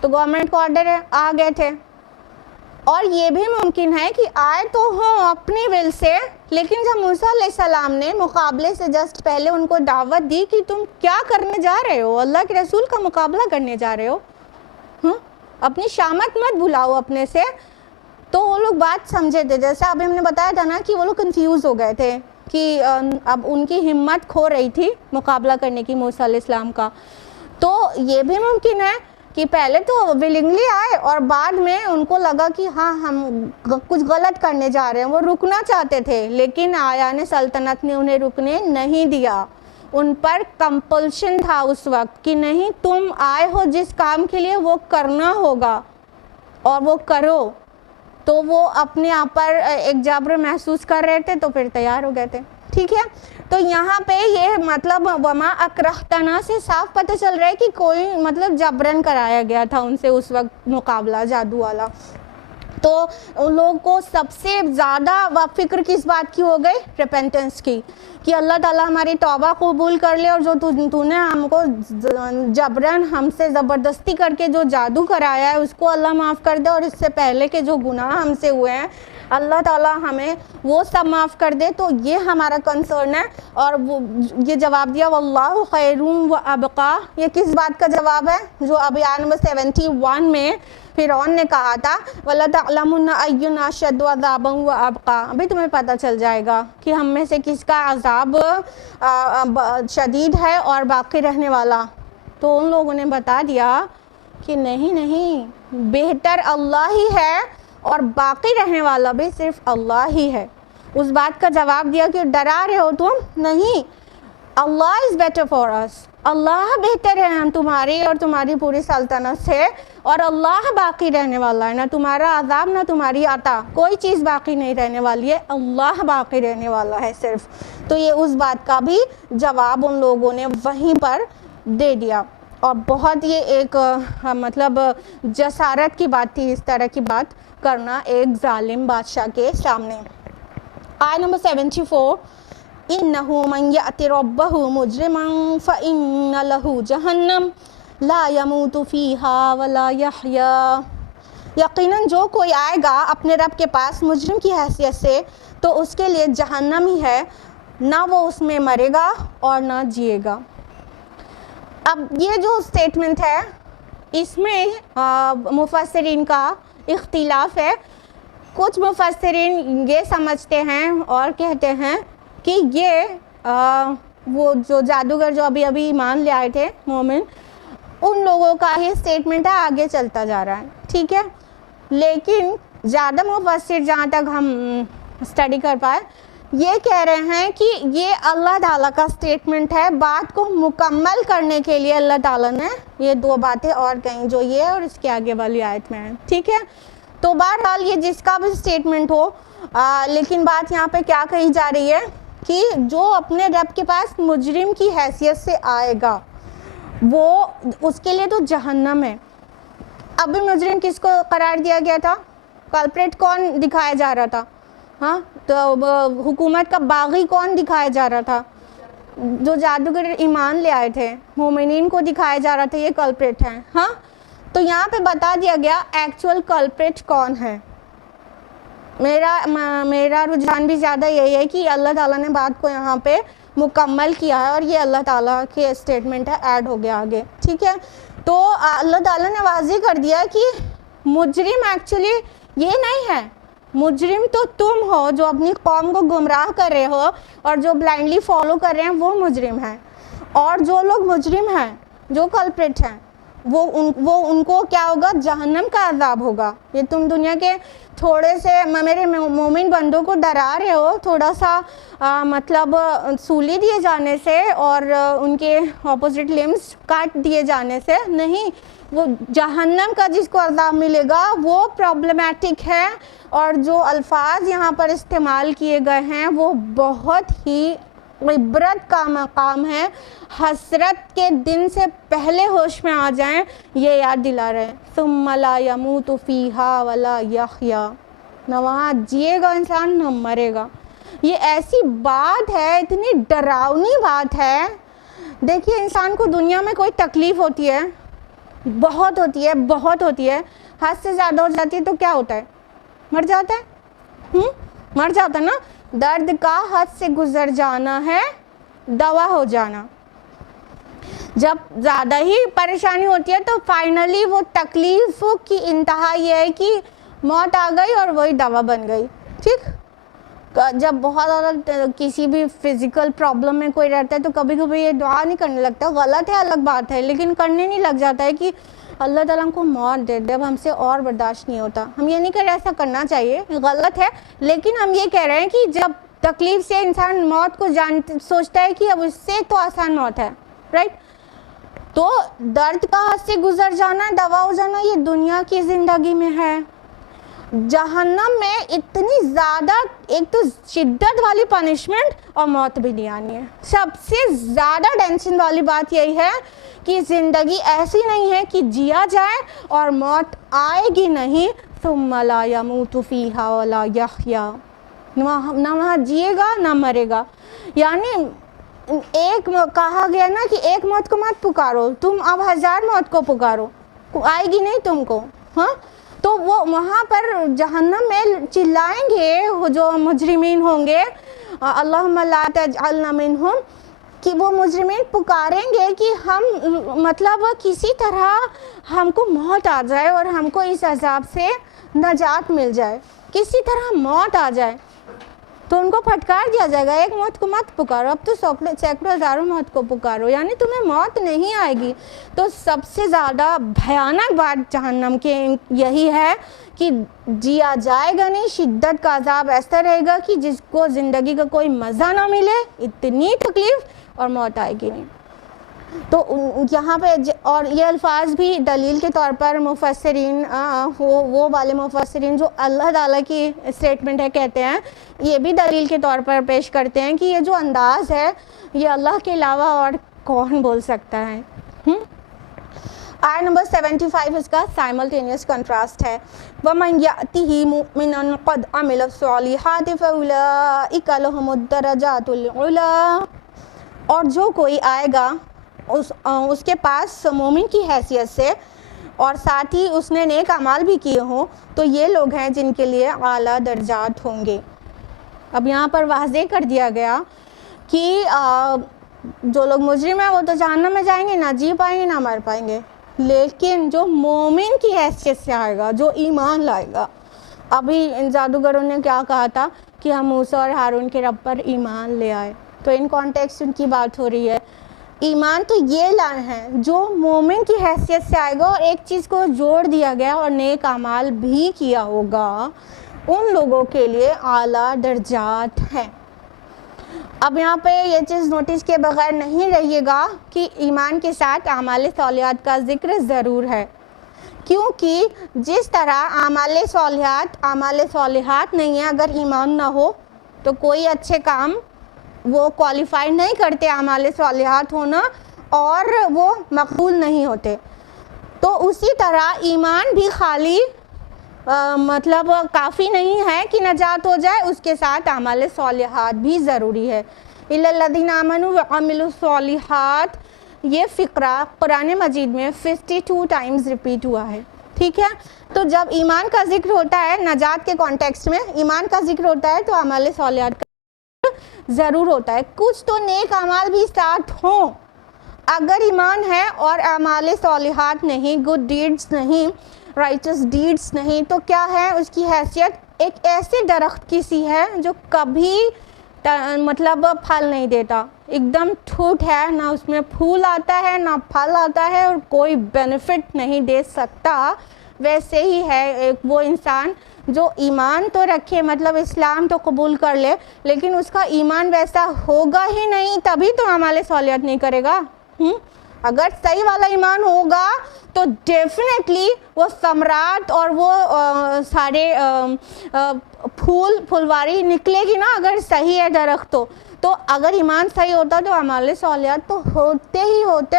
تو گورنمنٹ کا آرڈر ہے, آ گئے تھے. اور یہ بھی ممکن ہے کہ آئے تو ہوں اپنی ول سے, لیکن جب موسیٰ علیہ السلام نے مقابلے سے جسٹ پہلے ان کو دعوت دی کہ تم کیا کرنے جا رہے ہو, اللہ کے رسول کا مقابلہ کرنے جا رہے ہو, اپنی شامت مت بھلاؤ اپنے سے, تو وہ لوگ بات سمجھے تھے. جیسے ابھی ہم نے بتایا تھا نا کہ وہ لوگ کنفیوز ہو گئے تھے کہ اب ان کی ہمت کھو رہی تھی مقابلہ کرنے کی موسیٰ علیہ السلام کا. تو یہ بھی ممکن ہے کہ پہلے تو ولنگلی آئے اور بعد میں ان کو لگا کہ ہاں ہم کچھ غلط کرنے جا رہے ہیں. وہ رکنا چاہتے تھے لیکن آیان سلطنت نے انہیں رکنے نہیں دیا. ان پر کمپلشن تھا اس وقت کہ نہیں, تم آئے ہو جس کام کے لیے وہ کرنا ہوگا اور وہ کرو. تو وہ اپنے آپ پر ایک جبر محسوس کر رہے تھے, تو پھر تیار ہو گئے تھے. ٹھیک ہے, تو یہاں پہ یہ مطلب وما اکرہتنا سے صاف پتہ چل رہا ہے کہ کوئی مطلب جبرن کرایا گیا تھا ان سے اس وقت مقابلہ جادو والا. تو ان لوگوں کو سب سے زیادہ فکر کس بات کی ہو گئی؟ ریپینٹنس کی, کہ اللہ تعالیٰ ہماری توبہ قبول کر لے, اور جو تو نے ہم کو جبرن ہم سے زبردستی کر کے جو جادو کرایا ہے اس کو اللہ معاف کر دے, اور اس سے پہلے کے جو گناہ ہم سے ہوئے ہیں اللہ تعالیٰ ہمیں وہ سب معاف کر دے. تو یہ ہمارا کنسرن ہے. اور وہ یہ جواب دیا واللہ خیر و ابقا. یہ کس بات کا جواب ہے؟ جو ابھی آیت نمبر 71 میں فرعون نے کہا تھا وَلَتَعْلَمُنَّ أَيُّنَا أَشَدُّ عَذَابًا وَأَبْقَىٰ. ابھی تمہیں پتہ چل جائے گا کہ ہم میں سے کس کا عذاب شدید ہے اور باقی رہنے والا. تو ان لوگوں نے بتا دیا کہ نہیں, بہتر اللہ ہی ہے اور باقی رہنے والا بھی صرف اللہ ہی ہے. اس بات کا جواب دیا کہ ڈرا رہے ہو تم, نہیں, اللہ از بیٹر فار اس, اللہ بہتر ہے ہم تمہاری اور تمہاری پوری سلطنت سے, اور اللہ باقی رہنے والا ہے. نہ تمہارا عذاب نہ تمہاری عطا, کوئی چیز باقی نہیں رہنے والی ہے, اللہ باقی رہنے والا ہے صرف. تو یہ اس بات کا بھی جواب ان لوگوں نے وہیں پر دے دیا. اور بہت یہ ایک مطلب جسارت کی بات تھی اس طرح کی بات کرنا ایک ظالم بادشاہ کے سامنے. آیت نمبر 74 إِنَّهُ مَنْ يَأْتِ رَبَّهُ مُجْرِمًا فَإِنَّ لَهُ جَهَنَّمَ لَا يَمُوتُ فِيهَا وَلَا يَحْيَا. یقیناً جو کوئی آئے گا اپنے رب کے پاس مجرم کی حیثیت سے تو اس کے لیے جہنم ہی ہے، نہ وہ اس میں مرے گا اور نہ جیے گا۔ اب یہ جو سٹیٹمنٹ ہے اس میں مفسرین کا اختلاف ہے۔ کچھ مفسرین یہ سمجھتے ہیں اور کہتے ہیں کہ یہ وہ جو جادوگر جو ابھی ایمان لے آئے تھے مومن، ان لوگوں کا یہ سٹیٹمنٹ ہے، آگے چلتا جا رہا ہے، ٹھیک ہے۔ لیکن زیادہ مفسر جہاں تک ہم اسٹڈی کر پائے یہ کہہ رہے ہیں کہ یہ اللہ تعالیٰ کا سٹیٹمنٹ ہے، بات کو مکمل کرنے کے لیے اللہ تعالیٰ نے یہ دو باتیں اور کہیں، جو یہ اور اس کے آگے والی آیت میں ہے، ٹھیک ہے۔ تو بہرحال یہ جس کا بھی سٹیٹمنٹ ہو، لیکن بات یہاں پہ کیا کہی جا رہی ہے کہ جو اپنے رب کے پاس مجرم کی حیثیت سے آئے گا وہ اس کے لیے تو جہنم ہے۔ اب بھی مجرم کس کو قرار دیا گیا تھا؟ کلپریٹ کون دکھایا جا رہا تھا؟ ہاں، تو حکومت کا باغی کون دکھایا جا رہا تھا؟ جو جادوگر ایمان لے آئے تھے، مومنین کو دکھایا جا رہا تھا یہ کلپریٹ ہیں، ہاں۔ تو یہاں پہ بتا دیا گیا ایکچوئل کلپریٹ کون ہے۔ میرا رجحان بھی زیادہ یہی ہے کہ اللہ تعالیٰ نے بات کو یہاں پہ مکمل کیا ہے اور یہ اللہ تعالیٰ کے اسٹیٹمنٹ ہے، ایڈ ہو گیا آگے، ٹھیک ہے۔ تو اللہ تعالیٰ نے واضح کر دیا کہ مجرم ایکچولی یہ نہیں ہے، مجرم تو تم ہو جو اپنی قوم کو گمراہ کر رہے ہو اور جو بلائنڈلی فالو کر رہے ہیں، وہ مجرم ہیں۔ اور جو لوگ مجرم ہیں، جو کلپریٹ ہیں، وہ ان کو کیا ہوگا؟ جہنم کا عذاب ہوگا۔ یہ تم دنیا کے تھوڑے سے میرے مومن بندوں کو ڈرا رہے ہو تھوڑا سا مطلب سولی دیے جانے سے اور ان کے اپوزٹ لمز کاٹ دیے جانے سے نہیں، وہ جہنم کا جس کو عذاب ملے گا وہ پرابلمیٹک ہے۔ اور جو الفاظ یہاں پر استعمال کیے گئے ہیں وہ بہت ہی عبرت کا مقام ہے۔ حسرت کے دن سے پہلے ہوش میں آ جائیں، یہ یاد دلا رہے ہیں، ثم لا يموت فیہا ولا یحیا، نہ وہاں جیے گا انسان نہ مرے گا۔ یہ ایسی بات ہے، اتنی ڈراؤنی بات ہے۔ دیکھیے انسان کو دنیا میں کوئی تکلیف ہوتی ہے، بہت ہوتی ہے، بہت ہوتی ہے، حد سے زیادہ ہو جاتی ہے تو کیا ہوتا ہے؟ مر جاتا ہے، مر جاتا نا۔ درد کا حد سے گزر جانا ہے دوا ہو جانا۔ جب زیادہ ہی پریشانی ہوتی ہے تو فائنلی وہ تکلیف کی انتہا یہ ہے کہ موت آ گئی اور وہی دوا بن گئی، ٹھیک۔ جب بہت زیادہ کسی بھی فزیکل پرابلم میں کوئی رہتا ہے تو کبھی کبھی یہ دعا نہیں کرنے لگتا، غلط ہے، الگ بات ہے، لیکن کرنے نہیں لگ جاتا ہے کہ اللہ تعالیٰ ہم کو موت دے دے، اب ہم سے اور برداشت نہیں ہوتا۔ ہم یہ نہیں کہہ رہے ایسا کرنا چاہیے، غلط ہے، لیکن ہم یہ کہہ رہے ہیں کہ جب تکلیف سے انسان موت کو سوچتا ہے کہ اب اس سے تو آسان موت ہے، رائٹ۔ تو درد کا حد سے گزر جانا، دوا ہو جانا، یہ دنیا کی زندگی میں ہے۔ جہنم میں اتنی زیادہ ایک تو شدت والی پنشمنٹ اور موت بھی نہیں آنی ہے۔ سب سے زیادہ ٹینشن والی بات یہی ہے کہ زندگی ایسی نہیں ہے کہ جیا جائے اور موت آئے گی نہیں، ثم لا يموت فیہا ولا یحیا، نہ وہاں جیے گا نہ مرے گا۔ یعنی ایک کہا گیا نا کہ ایک موت کو مت پکارو، تم اب 1000 موت کو پکارو، آئے گی نہیں تم کو، ہاں۔ تو وہ وہاں پر جہنم میں چلائیں گے وہ جو مجرمین ہوں گے، اللہم لا تجعلنا منہم، کہ وہ مجرمین پکاریں گے کہ ہم مطلب کسی طرح ہم کو موت آ جائے اور ہم کو اس عذاب سے نجات مل جائے، کسی طرح موت آ جائے۔ تو ان کو پھٹکار دیا جائے گا، ایک موت کو مت پکارو، اب تو سینکڑوں ہزاروں موت کو پکارو، یعنی تمہیں موت نہیں آئے گی۔ تو سب سے زیادہ بھیانک بات جہنم کے یہی ہے کہ جیا جائے گا نہیں، شدت کا عذاب ایسا رہے گا کہ جس کو زندگی کا کوئی مزہ نہ ملے، اتنی تکلیف، اور موت آئے گی نہیں۔ تو یہاں پہ اور یہ الفاظ بھی دلیل کے طور پر مفسرین وہ والے مفسرین جو اللہ تعالیٰ کی اسٹیٹمنٹ ہے کہتے ہیں، یہ بھی دلیل کے طور پر پیش کرتے ہیں کہ یہ جو انداز ہے یہ اللہ کے علاوہ اور کون بول سکتا ہے۔ آیت نمبر 75 اس کا سائملٹینیس کنٹراسٹ ہے، وَمَنْ يَأْتِهِ مُؤْمِنًا قَدْ عَمِلَ الصَّالِحَاتِ فَأُولَٰئِكَ لَهُمُ الدَّرَجَاتُ الْعُلَىٰ، اور جو کوئی آئے گا اس کے پاس مومن کی حیثیت سے اور ساتھ ہی اس نے نیک اعمال بھی کیے ہوں تو یہ لوگ ہیں جن کے لیے اعلیٰ درجات ہوں گے۔ اب یہاں پر واضح کر دیا گیا کہ جو لوگ مجرم ہیں وہ تو جہنم میں جائیں گے، نہ جی پائیں گے نہ مر پائیں گے، لیکن جو مومن کی حیثیت سے آئے گا، جو ایمان لائے گا، ابھی ان جادوگروں نے کیا کہا تھا کہ ہم موسیٰ اور ہارون کے رب پر ایمان لے آئے، تو ان کانٹیکسٹ ان کی بات ہو رہی ہے۔ ایمان تو یہ لائن ہے جو مومن کی حیثیت سے آئے گا، اور ایک چیز کو جوڑ دیا گیا اور نیک اعمال بھی کیا ہوگا، ان لوگوں کے لیے اعلیٰ درجات ہیں۔ اب یہاں پہ یہ چیز نوٹس کے بغیر نہیں رہیے گا کہ ایمان کے ساتھ اعمال صالحات کا ذکر ضرور ہے، کیونکہ جس طرح اعمال صالحات نہیں ہیں، اگر ایمان نہ ہو تو کوئی اچھے کام وہ کوالیفائی نہیں کرتے اعمال صالحات ہونا، اور وہ مقبول نہیں ہوتے، تو اسی طرح ایمان بھی خالی مطلب کافی نہیں ہے کہ نجات ہو جائے، اس کے ساتھ اعمال صالحات بھی ضروری ہے۔ اِلَّا الَّذِينَ آمَنُوا وَعَمِلُوا الصَّالِحَاتِ، یہ فقرہ قرآن مجید میں 52 ٹائمز ریپیٹ ہوا ہے، ٹھیک ہے؟ تو جب ایمان کا ذکر ہوتا ہے نجات کے کانٹیکسٹ میں، ایمان کا ذکر ہوتا ہے تو اعمال صالحات کا ضرور ہوتا ہے۔ کچھ تو نیک اعمال بھی ساتھ ہوں، اگر ایمان ہے اور اعمال صالحات نہیں، گڈ ڈیڈز نہیں، رائچس ڈیڈز نہیں، تو کیا ہے اس کی حیثیت ایک ایسے درخت کی سی ہے جو کبھی مطلب پھل نہیں دیتا، ایک دم ٹھوٹ ہے، نہ اس میں پھول آتا ہے نہ پھل آتا ہے، اور کوئی بینیفٹ نہیں دے سکتا۔ ویسے ہی ہے ایک وہ انسان جو ایمان تو رکھے، مطلب اسلام تو قبول کر لے، لیکن اس کا ایمان ویسا ہوگا ہی نہیں، تبھی تو اعمال صالحات نہیں کرے گا۔ اگر صحیح والا ایمان ہوگا تو ڈیفینیٹلی وہ ثمرات اور وہ سارے پھلواری نکلے گی نا، اگر صحیح ہے درخت تو اگر ایمان صحیح ہوتا تو اعمال صالحات تو ہوتے ہی ہوتے۔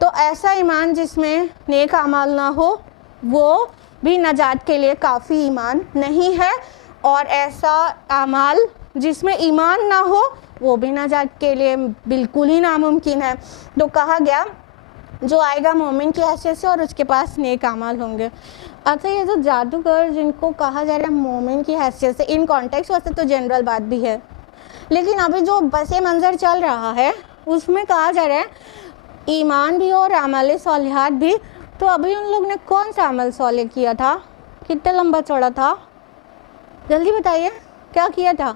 تو ایسا ایمان جس میں نیک اعمال نہ ہو وہ بھی نجات کے لیے کافی ایمان نہیں ہے، اور ایسا اعمال جس میں ایمان نہ ہو وہ بھی نجات کے لیے بالکل ہی ناممکن ہے۔ تو کہا گیا جو آئے گا مومن کی حیثیت سے اور اس کے پاس نیک اعمال ہوں گے۔ اچھا، یہ جو جادوگر جن کو کہا جا رہا ہے مومن کی حیثیت سے، ان کانٹیکس واسطے تو جنرل بات بھی ہے، لیکن ابھی جو پس منظر چل رہا ہے اس میں کہا جا رہا ہے ایمان بھی اور اعمال صالحات بھی۔ تو ابھی ان لوگ نے کون سا عمل صالح کیا تھا؟ کتنا لمبا چوڑا تھا؟ جلدی بتائیے، کیا کیا تھا؟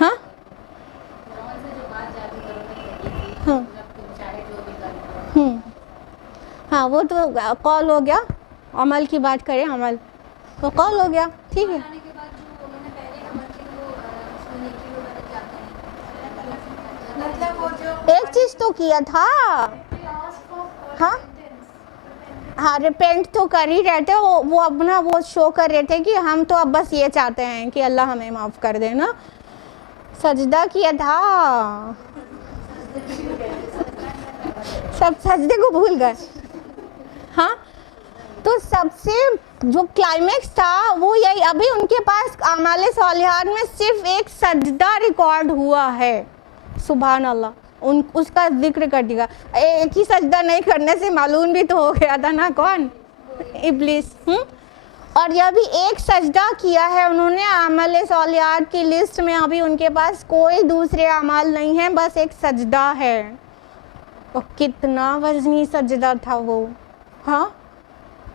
ہاں ہاں وہ تو قول ہو گیا، عمل کی بات کریں، عمل تو قول ہو گیا، ٹھیک ہے۔ ایک چیز تو کیا تھا، ہاں ریپینٹ تو کر ہی رہے تھے، وہ اپنا وہ شو کر رہے تھے کہ ہم تو اب بس یہ چاہتے ہیں کہ اللہ ہمیں معاف کر دے نا۔ سجدہ کیا تھا، سب سجدے کو بھول گئے، ہاں تو سب سے جو کلائمیکس تھا وہ یہی، ابھی ان کے پاس اعمال صالحات میں صرف ایک سجدہ ریکارڈ ہوا ہے، سبحان اللہ، اس کا ذکر کر دیا۔ ایک ہی سجدہ نہیں کرنے سے معلوم بھی تو ہو گیا تھا نا، کون؟ ابلیس۔ اور یہ بھی ایک سجدہ کیا ہے انہوں نے، اعمال صالحات کی لسٹ میں ابھی ان کے پاس کوئی دوسرے اعمال نہیں ہیں، بس ایک سجدہ ہے، اور کتنا وزنی سجدہ تھا وہ، ہاں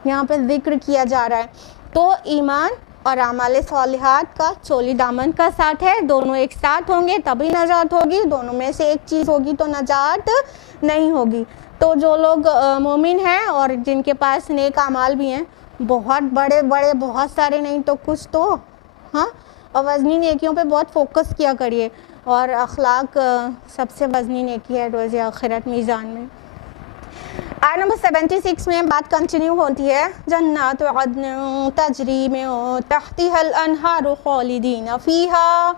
یہاں پہ ذکر کیا جا رہا ہے۔ تو ایمان اور اعمال صالحات کا چولی دامن کا ساتھ ہے، دونوں ایک ساتھ ہوں گے تبھی نجات ہوگی، دونوں میں سے ایک چیز ہوگی تو نجات نہیں ہوگی۔ تو جو لوگ مومن ہیں اور جن کے پاس نیک اعمال بھی ہیں، بہت بڑے بڑے، بہت سارے نہیں تو کچھ تو، ہاں، اور وزنی نیکیوں پہ بہت فوکس کیا کریے، اور اخلاق سب سے وزنی نیکی ہے روز آخرت میزان میں۔ آیت نمبر 76 میں بات کنٹینیو ہوتی ہے، جنات عدن تجری من تحتها الانہار خالدین فیہا،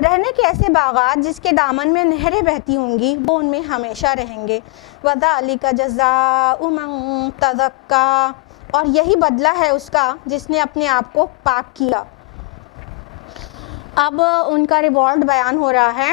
رہنے کے ایسے باغات جس کے دامن میں نہریں بہتی ہوں گی، وہ ان میں ہمیشہ رہیں گے۔ وذالک جزاء من تزکا، اور یہی بدلہ ہے اس کا جس نے اپنے آپ کو پاک کیا۔ اب ان کا ریوارڈ بیان ہو رہا ہے،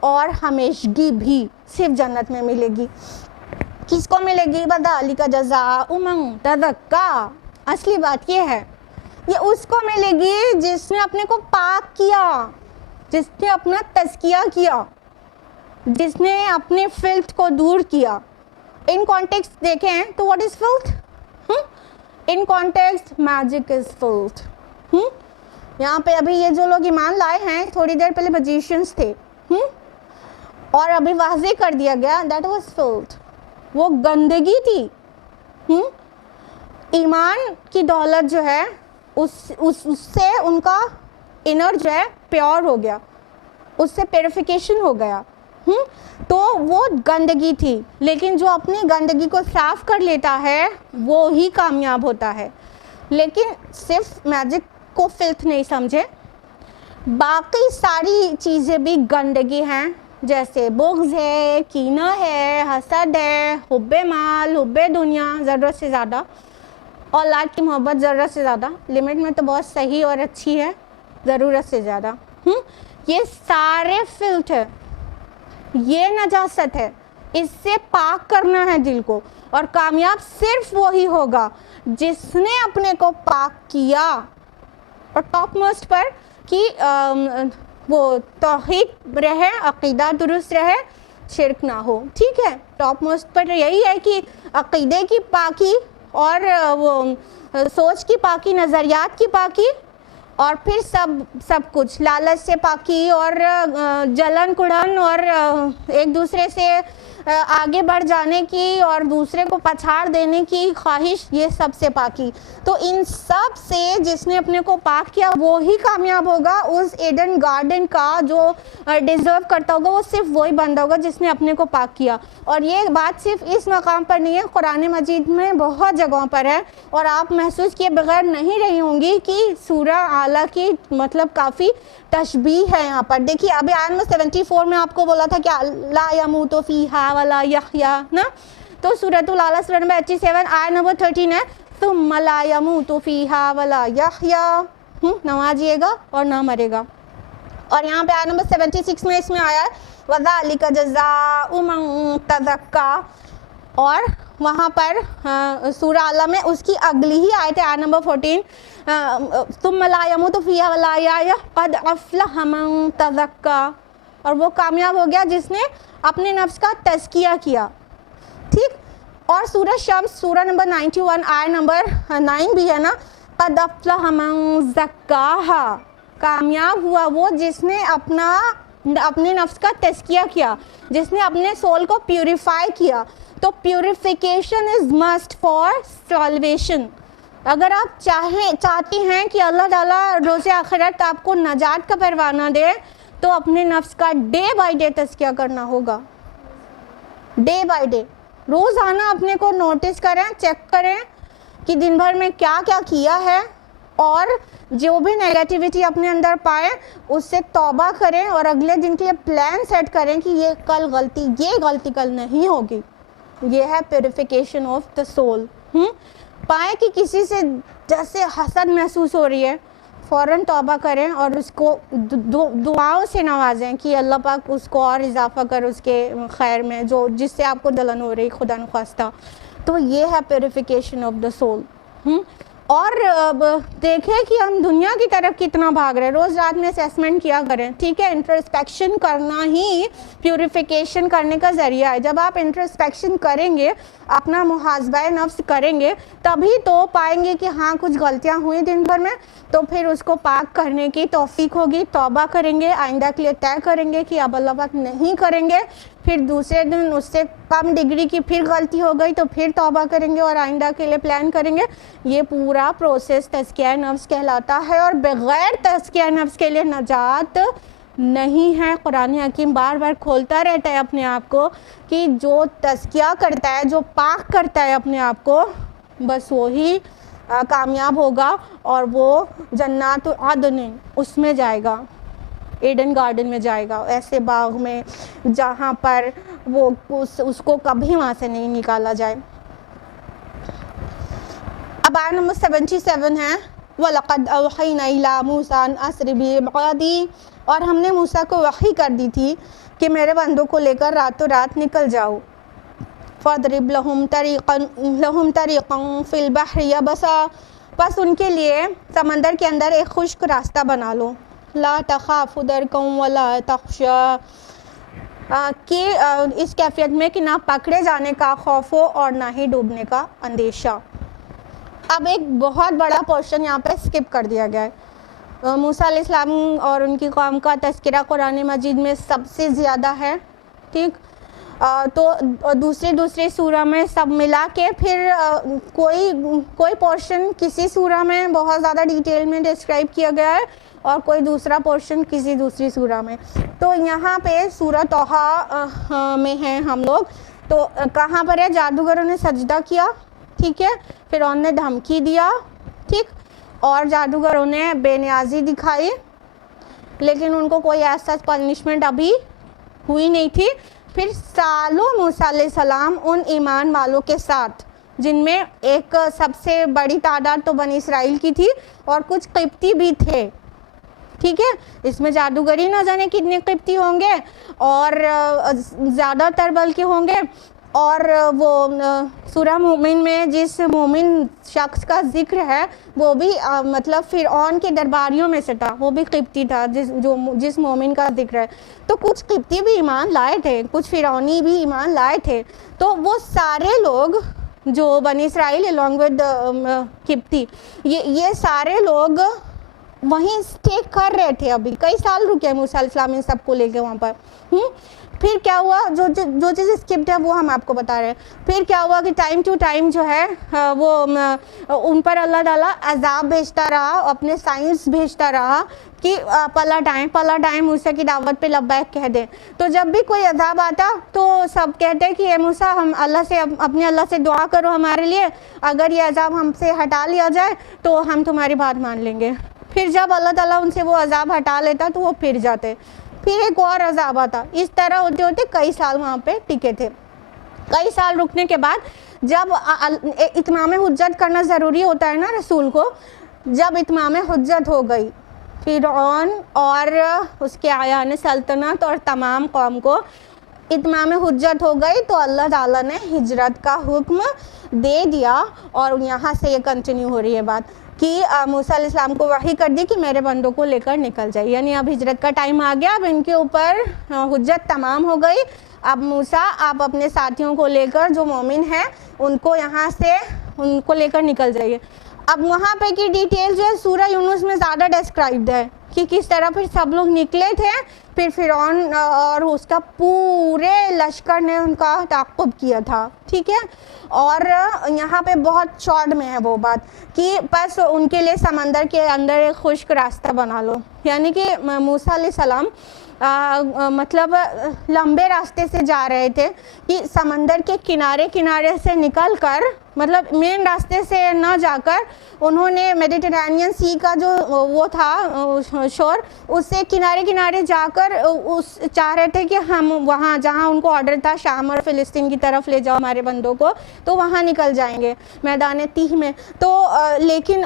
اور ہمیشگی بھی صرف جنت میں ملے گی. کس کو ملے گی؟ وذالک جزاء من تزکا. اصلی بات یہ ہے، یہ اس کو ملے گی جس نے اپنے کو پاک کیا، جس نے اپنا تزکیہ کیا، جس نے اپنے فلتھ کو دور کیا. ان کانٹیکسٹ دیکھیں تو what is filth? In context magic is filth. یہاں پہ ابھی یہ جو لوگ ایمان لائے ہیں تھوڑی دیر پہلے میجیشینس تھے، اور ابھی واضح کر دیا گیا دیٹ واز فلتھ، وہ گندگی تھی. ایمان کی دولت جو ہے اس سے ان کا انر جو ہے پیور ہو گیا، اس سے پیوریفیکیشن ہو گیا. تو وہ گندگی تھی، لیکن جو اپنی گندگی کو صاف کر لیتا ہے وہ ہی کامیاب ہوتا ہے. لیکن صرف میجک کو فلتھ نہیں سمجھے، باقی ساری چیزیں بھی گندگی ہیں، جیسے بغض ہے، کینہ ہے، حسد ہے، حب مال، حب دنیا، ضرورت سے زیادہ، اولاد کی محبت ضرورت سے زیادہ، لمٹ میں تو بہت صحیح اور اچھی ہے، ضرورت سے زیادہ. یہ سارے فلتھ ہے، یہ نجاست ہے. اس سے پاک کرنا ہے دل کو، اور کامیاب صرف وہی ہوگا جس نے اپنے کو پاک کیا. اور ٹاپ موسٹ پر کہ وہ توحید رہے، عقیدہ درست رہے، شرک نہ ہو. ٹھیک ہے، ٹاپ موسٹ پر یہی ہے کہ عقیدے کی پاکی اور وہ سوچ کی پاکی، نظریات کی پاکی، اور پھر سب کچھ لالچ سے پاکی، اور جلن کڑن اور ایک دوسرے سے آگے بڑھ جانے کی اور دوسرے کو پچھاڑ دینے کی خواہش، یہ سب سے پاکی. تو ان سب سے جس نے اپنے کو پاک کیا وہی کامیاب ہوگا. اس ایڈن گارڈن کا جو ڈیزرو کرتا ہوگا وہ صرف وہی بندہ ہوگا جس نے اپنے کو پاک کیا. اور یہ بات صرف اس مقام پر نہیں ہے، قرآن مجید میں بہت جگہوں پر ہے، اور آپ محسوس کیے بغیر نہیں رہی ہوں گی کہ سورہ اعلیٰ کی مطلب کافی تشبیہ ہے. یہاں پر دیکھیے، ابھی آیت نمبر 74 میں آپ کو بولا تھا کہ لا یموت فیہا ولا یحیا نا. تو سورۃ الاعلیٰ سورہ نمبر 87 آیت نمبر 13 ہے، ثم لا یموت فیہا ولا یحیا، نہ جیے گا اور نہ مرے گا. اور یہاں پہ آیت نمبر 76 میں اس میں آیا ہے وذالک جزاء من تزکا. اور وہاں پر سورہ اعلیٰ میں اس کی اگلی ہی آیت ہے آیت نمبر 14، ثم لا یموت فیہا ولا یحیا قد افلح من تزکا. اور وہ کامیاب ہو گیا جس نے اپنے نفس کا تزکیہ کیا. ٹھیک. اور سورہ شمس سورہ نمبر 91 آیت نمبر 9 بھی ہے نا، قد افلح من زکاہا. کامیاب ہوا وہ جس نے اپنے نفس کا تزکیہ کیا، جس نے اپنے سول کو پیوریفائی کیا. تو purification is must for salvation. اگر آپ چاہتی ہیں کہ اللہ تعالیٰ روز آخرت آپ کو نجات کا پروانہ دے، تو اپنے نفس کا ڈے بائی ڈے تزکیہ کرنا ہوگا. ڈے بائی ڈے روزانہ اپنے کو نوٹس کریں، چیک کریں کہ دن بھر میں کیا کیا کیا ہے، اور جو بھی نیگیٹیوٹی اپنے اندر پائیں اس سے توبہ کریں، اور اگلے دن کے لیے پلان سیٹ کریں کہ یہ غلطی کل نہیں ہوگی. یہ ہے پیوریفیکیشن آف دا سول. پائیں کہ کسی سے جیسے حسد محسوس ہو رہی ہے، فوراً توبہ کریں اور اس کو دعاؤں سے نوازیں کہ اللہ پاک اس کو اور اضافہ کر اس کے خیر میں، جس سے آپ کو جلن ہو رہی خدا نخواستہ. تو یہ ہے پیوریفیکیشن آف دا سول. اور دیکھیں کہ ہم دنیا کی طرف کتنا بھاگ رہے ہیں. روز رات میں اسیسمنٹ کیا کریں. ٹھیک ہے، انٹرسپیکشن کرنا ہی پیوریفیکیشن کرنے کا ذریعہ ہے. جب آپ انٹرسپیکشن کریں گے، اپنا محاسبہ نفس کریں گے، تبھی تو پائیں گے کہ ہاں کچھ غلطیاں ہوئیں دن بھر میں، تو پھر اس کو پاک کرنے کی توفیق ہوگی. توبہ کریں گے، آئندہ کے لیے طے کریں گے کہ اب اللہ پاک نہیں کریں گے. پھر دوسرے دن اس سے کم ڈگری کی پھر غلطی ہو گئی تو پھر توبہ کریں گے اور آئندہ کے لیے پلان کریں گے. یہ پورا پروسیس تزکیہ نفس کہلاتا ہے، اور بغیر تزکیہ نفس کے لیے نجات نہیں ہے. قرآن حکیم بار بار کھولتا رہتا ہے اپنے آپ کو کہ جو تزکیہ کرتا ہے، جو پاک کرتا ہے اپنے آپ کو، بس وہی کامیاب ہوگا، اور وہ جنات عدن اس میں جائے گا، ایڈن گارڈن میں جائے گا، ایسے باغ میں جہاں پر وہ اس کو کبھی وہاں سے نہیں نکالا جائے. اب آیت نمبر 77 ہے وَلَقَدْ أَوْحَيْنَا إِلَىٰ مُوسَىٰ أَنْ أَسْرِ بِعِبَادِي، اور ہم نے موسیٰ کو وحی کر دی تھی کہ میرے بندوں کو لے کر راتوں رات نکل جاؤ. فَاضْرِبْ لَهُمْ طَرِيقًا فِي الْبَحْرِ يَبَسًا، بس ان کے لیے سمندر کے اندر ایک خشک راستہ بنا لو. لا تخاف درکم ولا تخشا، کہ اس کیفیت میں کہ نہ پکڑے جانے کا خوف ہو اور نہ ہی ڈوبنے کا اندیشہ. اب ایک بہت بڑا پورشن یہاں پہ سکپ کر دیا گیا ہے. موسیٰ علیہ السلام اور ان کی قوم کا تذکرہ قرآن مجید میں سب سے زیادہ ہے، ٹھیک. تو دوسری سورہ میں سب ملا کے پھر کوئی پورشن کسی سورہ میں بہت زیادہ ڈیٹیل میں ڈسکرائب کیا گیا ہے اور کوئی دوسرا پورشن کسی دوسری سورہ میں. تو یہاں پہ سورہ طٰہٰ میں ہیں ہم لوگ. تو کہاں پر ہے؟ جادوگروں نے سجدہ کیا، ٹھیک ہے، فرعون نے دھمکی دیا، ٹھیک، اور جادوگروں نے بے نیازی دکھائی، لیکن ان کو کوئی ایسا پنشمنٹ ابھی ہوئی نہیں تھی. پھر سالوں موسیٰ علیہ السلام ان ایمان والوں کے ساتھ، جن میں ایک سب سے بڑی تعداد تو بنی اسرائیل کی تھی اور کچھ قبطی بھی تھے، ٹھیک ہے. اس میں جادوگری نہ جانے کتنے قبطی ہوں گے اور زیادہ تر بلکہ ہوں گے. اور وہ سورہ مومن میں جس مومن شخص کا ذکر ہے وہ بھی مطلب فرعون کے درباریوں میں سے تھا، وہ بھی قبطی تھا جس مومن کا ذکر ہے. تو کچھ قبطی بھی ایمان لائے تھے، کچھ فرعونی بھی ایمان لائے تھے. تو وہ سارے لوگ جو بنی اسرائیل along with قبطی، یہ سارے لوگ وہیں اسٹے کر رہے تھے. ابھی کئی سال رکے موسیٰ علیہ السلام ان سب کو لے کے وہاں پر. پھر کیا ہوا؟ جو چیز اسکپٹ ہے وہ ہم آپ کو بتا رہے ہیں. پھر کیا ہوا کہ ٹائم ٹو ٹائم جو ہے وہ ان پر اللہ تعالیٰ عذاب بھیجتا رہا، اپنے سائنس بھیجتا رہا کہ پلٹ آئیں موسیٰ کی دعوت پہ لبیک کہہ دیں. تو جب بھی کوئی عذاب آتا تو سب کہتے کہ اے موسیٰ ہم اپنے اللہ سے دعا کرو ہمارے لیے، اگر یہ عذاب ہم سے ہٹا لیا جائے تو ہم تمہاری بات مان لیں گے. پھر جب اللہ تعالیٰ ان سے وہ عذاب ہٹا لیتا تو وہ پھر جاتے، پھر ایک اور عذاب آتا. اس طرح ہوتے ہوتے کئی سال وہاں پہ ٹکے تھے. کئی سال رکنے کے بعد جب اتمام حجت کرنا ضروری ہوتا ہے نا رسول کو، جب اتمام حجت ہو گئی، فرعون اور اس کے اعیان سلطنت اور تمام قوم کو اتمام حجت ہو گئی، تو اللہ تعالیٰ نے ہجرت کا حکم دے دیا. اور یہاں سے یہ کنٹینیو ہو رہی ہے بات کہ موسیٰ علیہ السلام کو وحی کر دی کہ میرے بندوں کو لے کر نکل جائے. یعنی اب ہجرت کا ٹائم آ گیا، اب ان کے اوپر حجت تمام ہو گئی. اب موسیٰ آپ اپنے ساتھیوں کو لے کر جو مومن ہیں ان کو یہاں سے ان کو لے کر نکل جائیے. اب وہاں پہ کی ڈیٹیل جو ہے سورہ یونس میں زیادہ ڈسکرائبڈ ہے کہ کس طرح پھر سب لوگ نکلے تھے. پھر فرعون اور اس کا پورے لشکر نے ان کا تعاقب کیا تھا، ٹھیک ہے. اور یہاں پہ بہت شارٹ میں ہے وہ بات کہ بس ان کے لیے سمندر کے اندر ایک خشک راستہ بنا لو. یعنی کہ موسیٰ علیہ السلام مطلب لمبے راستے سے جا رہے تھے کہ سمندر کے کنارے سے نکل کر، مطلب مین راستے سے نہ جا کر انہوں نے میڈیٹرینین سی کا جو وہ تھا شور، اس سے کنارے جا کر چاہ رہے تھے کہ ہم وہاں جہاں ان کو آرڈر تھا شام اور فلسطین کی طرف لے جاؤ ہمارے بندوں کو، تو وہاں نکل جائیں گے میدان تیہ میں. تو لیکن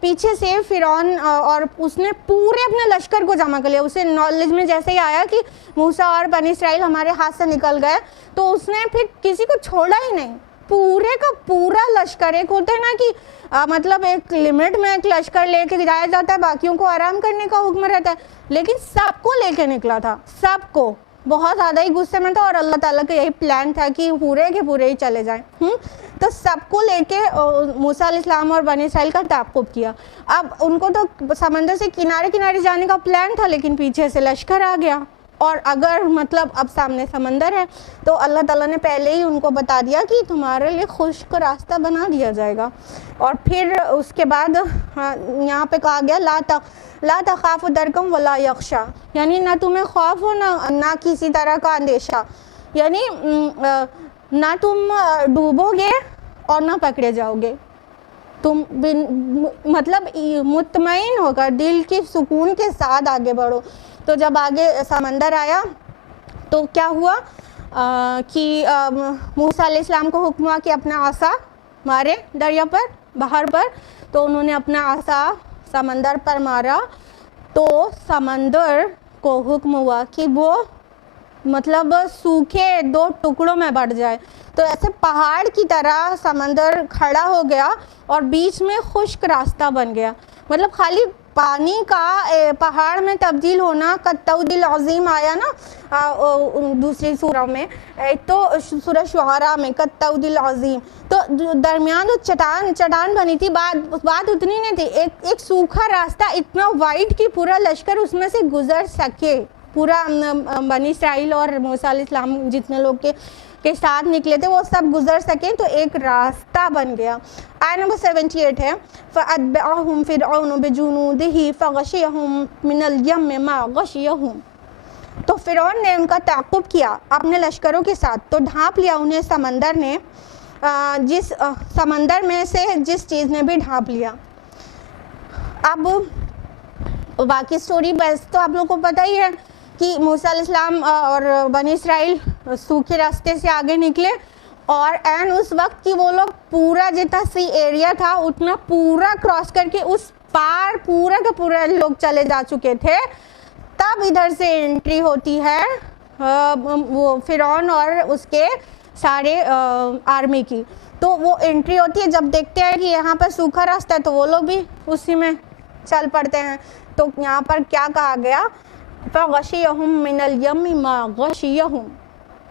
پیچھے سے فرعون اور اس نے پورے اپنے لشکر کو جمع کر لیا. اسے نالج میں جیسے ہی آیا کہ موسیٰ اور بنی اسرائیل ہمارے ہاتھ سے نکل گئے تو اس نے پھر کسی کو چھوڑا ہی نہیں. پورے کا پورا لشکر، ایک ہوتا ہے نا کہ مطلب ایک لمٹ میں ایک لشکر لے کے جایا جاتا ہے، باقیوں کو آرام کرنے کا حکم رہتا ہے، لیکن سب کو لے کے نکلا تھا. سب کو بہت زیادہ ہی غصے میں تھا اور اللہ تعالیٰ کا یہی پلان تھا کہ پورے کے پورے ہی چلے جائیں. تو سب کو لے کے موسیٰ علیہ السلام اور بنی اسرائیل کا تعاقب کیا. اب ان کو تو سمندر سے کنارے جانے کا پلان تھا، لیکن پیچھے سے لشکر آ گیا. اور اگر مطلب اب سامنے سمندر ہے تو اللہ تعالیٰ نے پہلے ہی ان کو بتا دیا کہ تمہارے لیے خشک راستہ بنا دیا جائے گا. اور پھر اس کے بعد یہاں پہ کہا گیا لا تخاف درکم ولا یخشا، یعنی نہ تمہیں خوف ہو نہ کسی طرح کا اندیشہ. یعنی نہ تم ڈوبو گے اور نہ پکڑے جاؤ گے. تم مطلب مطمئن ہو کر دل کی سکون کے ساتھ آگے بڑھو. تو جب آگے سمندر آیا تو کیا ہوا کہ موسیٰ علیہ السلام کو حکم ہوا کہ اپنا عصا مارے دریا پر، باہر پر, تو انہوں نے اپنا عصا سمندر پر مارا تو سمندر کو حکم ہوا کہ وہ مطلب سوکھے 2 ٹکڑوں میں بٹ جائے. تو ایسے پہاڑ کی طرح سمندر کھڑا ہو گیا اور بیچ میں خشک راستہ بن گیا. مطلب خالی پانی کا پہاڑ میں تبدیل ہونا, کالطود العظیم آیا نا دوسری سورہ میں, ایک تو سورہ شعراء میں کالطود العظیم, تو درمیان جو چٹان بنی تھی, بات اتنی نہیں تھی, ایک سوکھا راستہ اتنا وائڈ کہ پورا لشکر اس میں سے گزر سکے, پورا بنی اسرائیل اور موسیٰ علیہ السلام جتنے لوگ کے ساتھ نکلے تھے وہ سب گزر سکیں, تو ایک راستہ بن گیا. آیت نمبر 78 ہے فَأَتْبَعَهُمْ فِرْعَوْنُ بِجُنُودِهِ فَغَشِيَهُمْ مِنَ الْيَمِّ مَا غَشِيَهُمْ. تو فرعون نے ان کا تعاقب کیا اپنے لشکروں کے ساتھ, تو ڈھانپ لیا انہیں سمندر نے, جس سمندر میں سے جس چیز نے بھی ڈھانپ لیا. اب باقی سٹوری بس تو آپ لوگوں کو پتہ ہی ہے کہ موسیٰ علیہ السلام اور بنی اسرائیل سوکھے راستے سے آگے نکلے, اور این اس وقت کہ وہ لوگ پورا جتنا سی ایریا تھا اتنا پورا کراس کر کے اس پار پورا کا پورا لوگ چلے جا چکے تھے, تب ادھر سے انٹری ہوتی ہے وہ فرعون اور اس کے سارے آرمی کی. تو وہ انٹری ہوتی ہے جب دیکھتے ہیں کہ یہاں پر سوکھا راستہ ہے تو وہ لوگ بھی اسی میں چل پڑتے ہیں. تو یہاں پر کیا کہا گیا, فَغَشِيَهُمْ مِنَ الْيَمِّ مَا غَشِيَهُمْ.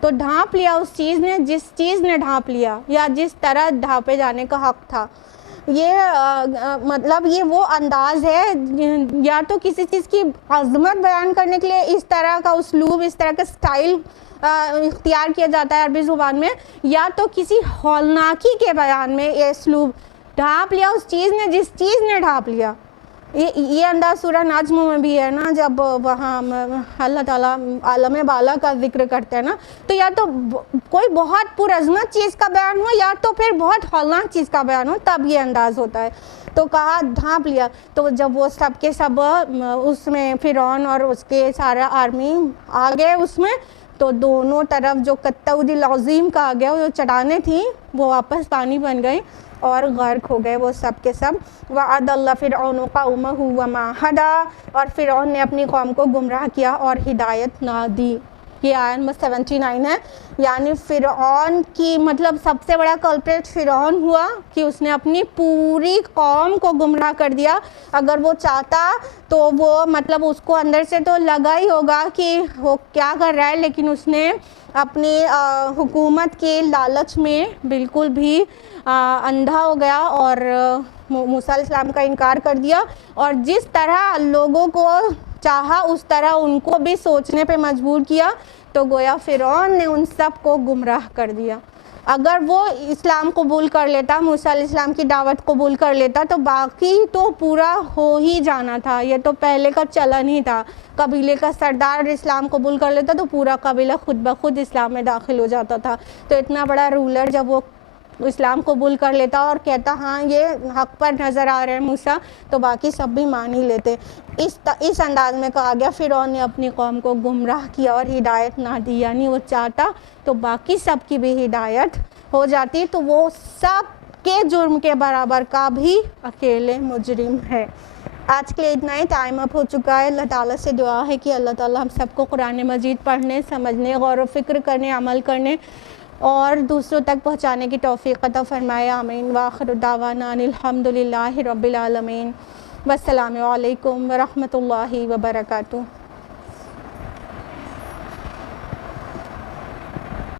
تو ڈھانپ لیا اس چیز نے جس چیز نے ڈھانپ لیا, یا جس طرح ڈھانپے جانے کا حق تھا. یہ مطلب یہ وہ انداز ہے, یا تو کسی چیز کی عظمت بیان کرنے کے لیے اس طرح کا اسلوب, اس طرح کا سٹائل اختیار کیا جاتا ہے عربی زبان میں, یا تو کسی ہولناکی کے بیان میں یہ اسلوب, ڈھانپ لیا اس چیز نے جس چیز نے ڈھانپ لیا. یہ انداز سورہ نجم میں بھی ہے نا, جب وہاں اللہ تعالیٰ عالم بالا کا ذکر کرتے ہیں نا, تو یا تو کوئی بہت پرعظمت چیز کا بیان ہو یا تو پھر بہت ہولناک چیز کا بیان ہو, تب یہ انداز ہوتا ہے. تو کہا ڈھانپ لیا. تو جب وہ سب کے سب اس میں فرعون اور اس کے سارا آرمی آ گئے اس میں, تو دونوں طرف جو کالطود العظیم کہا گیا, جو چٹانیں تھیں وہ واپس پانی بن گئی اور غرق ہو گئے وہ سب کے سب. وَأَضَلَّ فِرْعَوْنُ قَوْمَهُ وَمَا هَدَىٰ. اور فرعون نے اپنی قوم کو گمراہ کیا اور ہدایت نہ دی. یہ آیت نمبر 79 ہے. یعنی فرعون کی مطلب سب سے بڑا کلپریٹ فرعون ہوا کہ اس نے اپنی پوری قوم کو گمراہ کر دیا. اگر وہ چاہتا تو وہ مطلب اس کو اندر سے تو لگا ہی ہوگا کہ وہ کیا کر رہا ہے, لیکن اس نے اپنی حکومت کے لالچ میں بالکل بھی اندھا ہو گیا اور موسیٰ علیہ السلام کا انکار کر دیا, اور جس طرح لوگوں کو چاہا اس طرح ان کو بھی سوچنے پہ مجبور کیا. تو گویا فرعون نے ان سب کو گمراہ کر دیا. اگر وہ اسلام قبول کر لیتا, موسیٰ علیہ السلام کی دعوت قبول کر لیتا, تو باقی تو پورا ہو ہی جانا تھا. یہ تو پہلے کا چلن ہی تھا, قبیلے کا سردار اسلام قبول کر لیتا تو پورا قبیلہ خود بخود اسلام میں داخل ہو جاتا تھا. تو اتنا بڑا رولر جب وہ اسلام قبول کر لیتا اور کہتا ہاں یہ حق پر نظر آ رہے ہیں موسیٰ, تو باقی سب بھی مان ہی لیتے. اس انداز میں کہا گیا فرعون نے اپنی قوم کو گمراہ کیا اور ہدایت نہ دی. یعنی وہ چاہتا تو باقی سب کی بھی ہدایت ہو جاتی, تو وہ سب کے جرم کے برابر کا بھی اکیلے مجرم ہے. آج کے لیے اتنا ہی, ٹائم اپ ہو چکا ہے. اللہ تعالیٰ سے دعا ہے کہ اللہ تعالیٰ ہم سب کو قرآن مجید پڑھنے, سمجھنے, غور و فکر کرنے, عمل کرنے اور دوسروں تک پہنچانے کی توفیق عطا فرمائے. آمین. وآخر دعوانا ان الحمد للہ رب العالمین. والسلام علیکم ورحمۃ اللہ وبرکاتہ.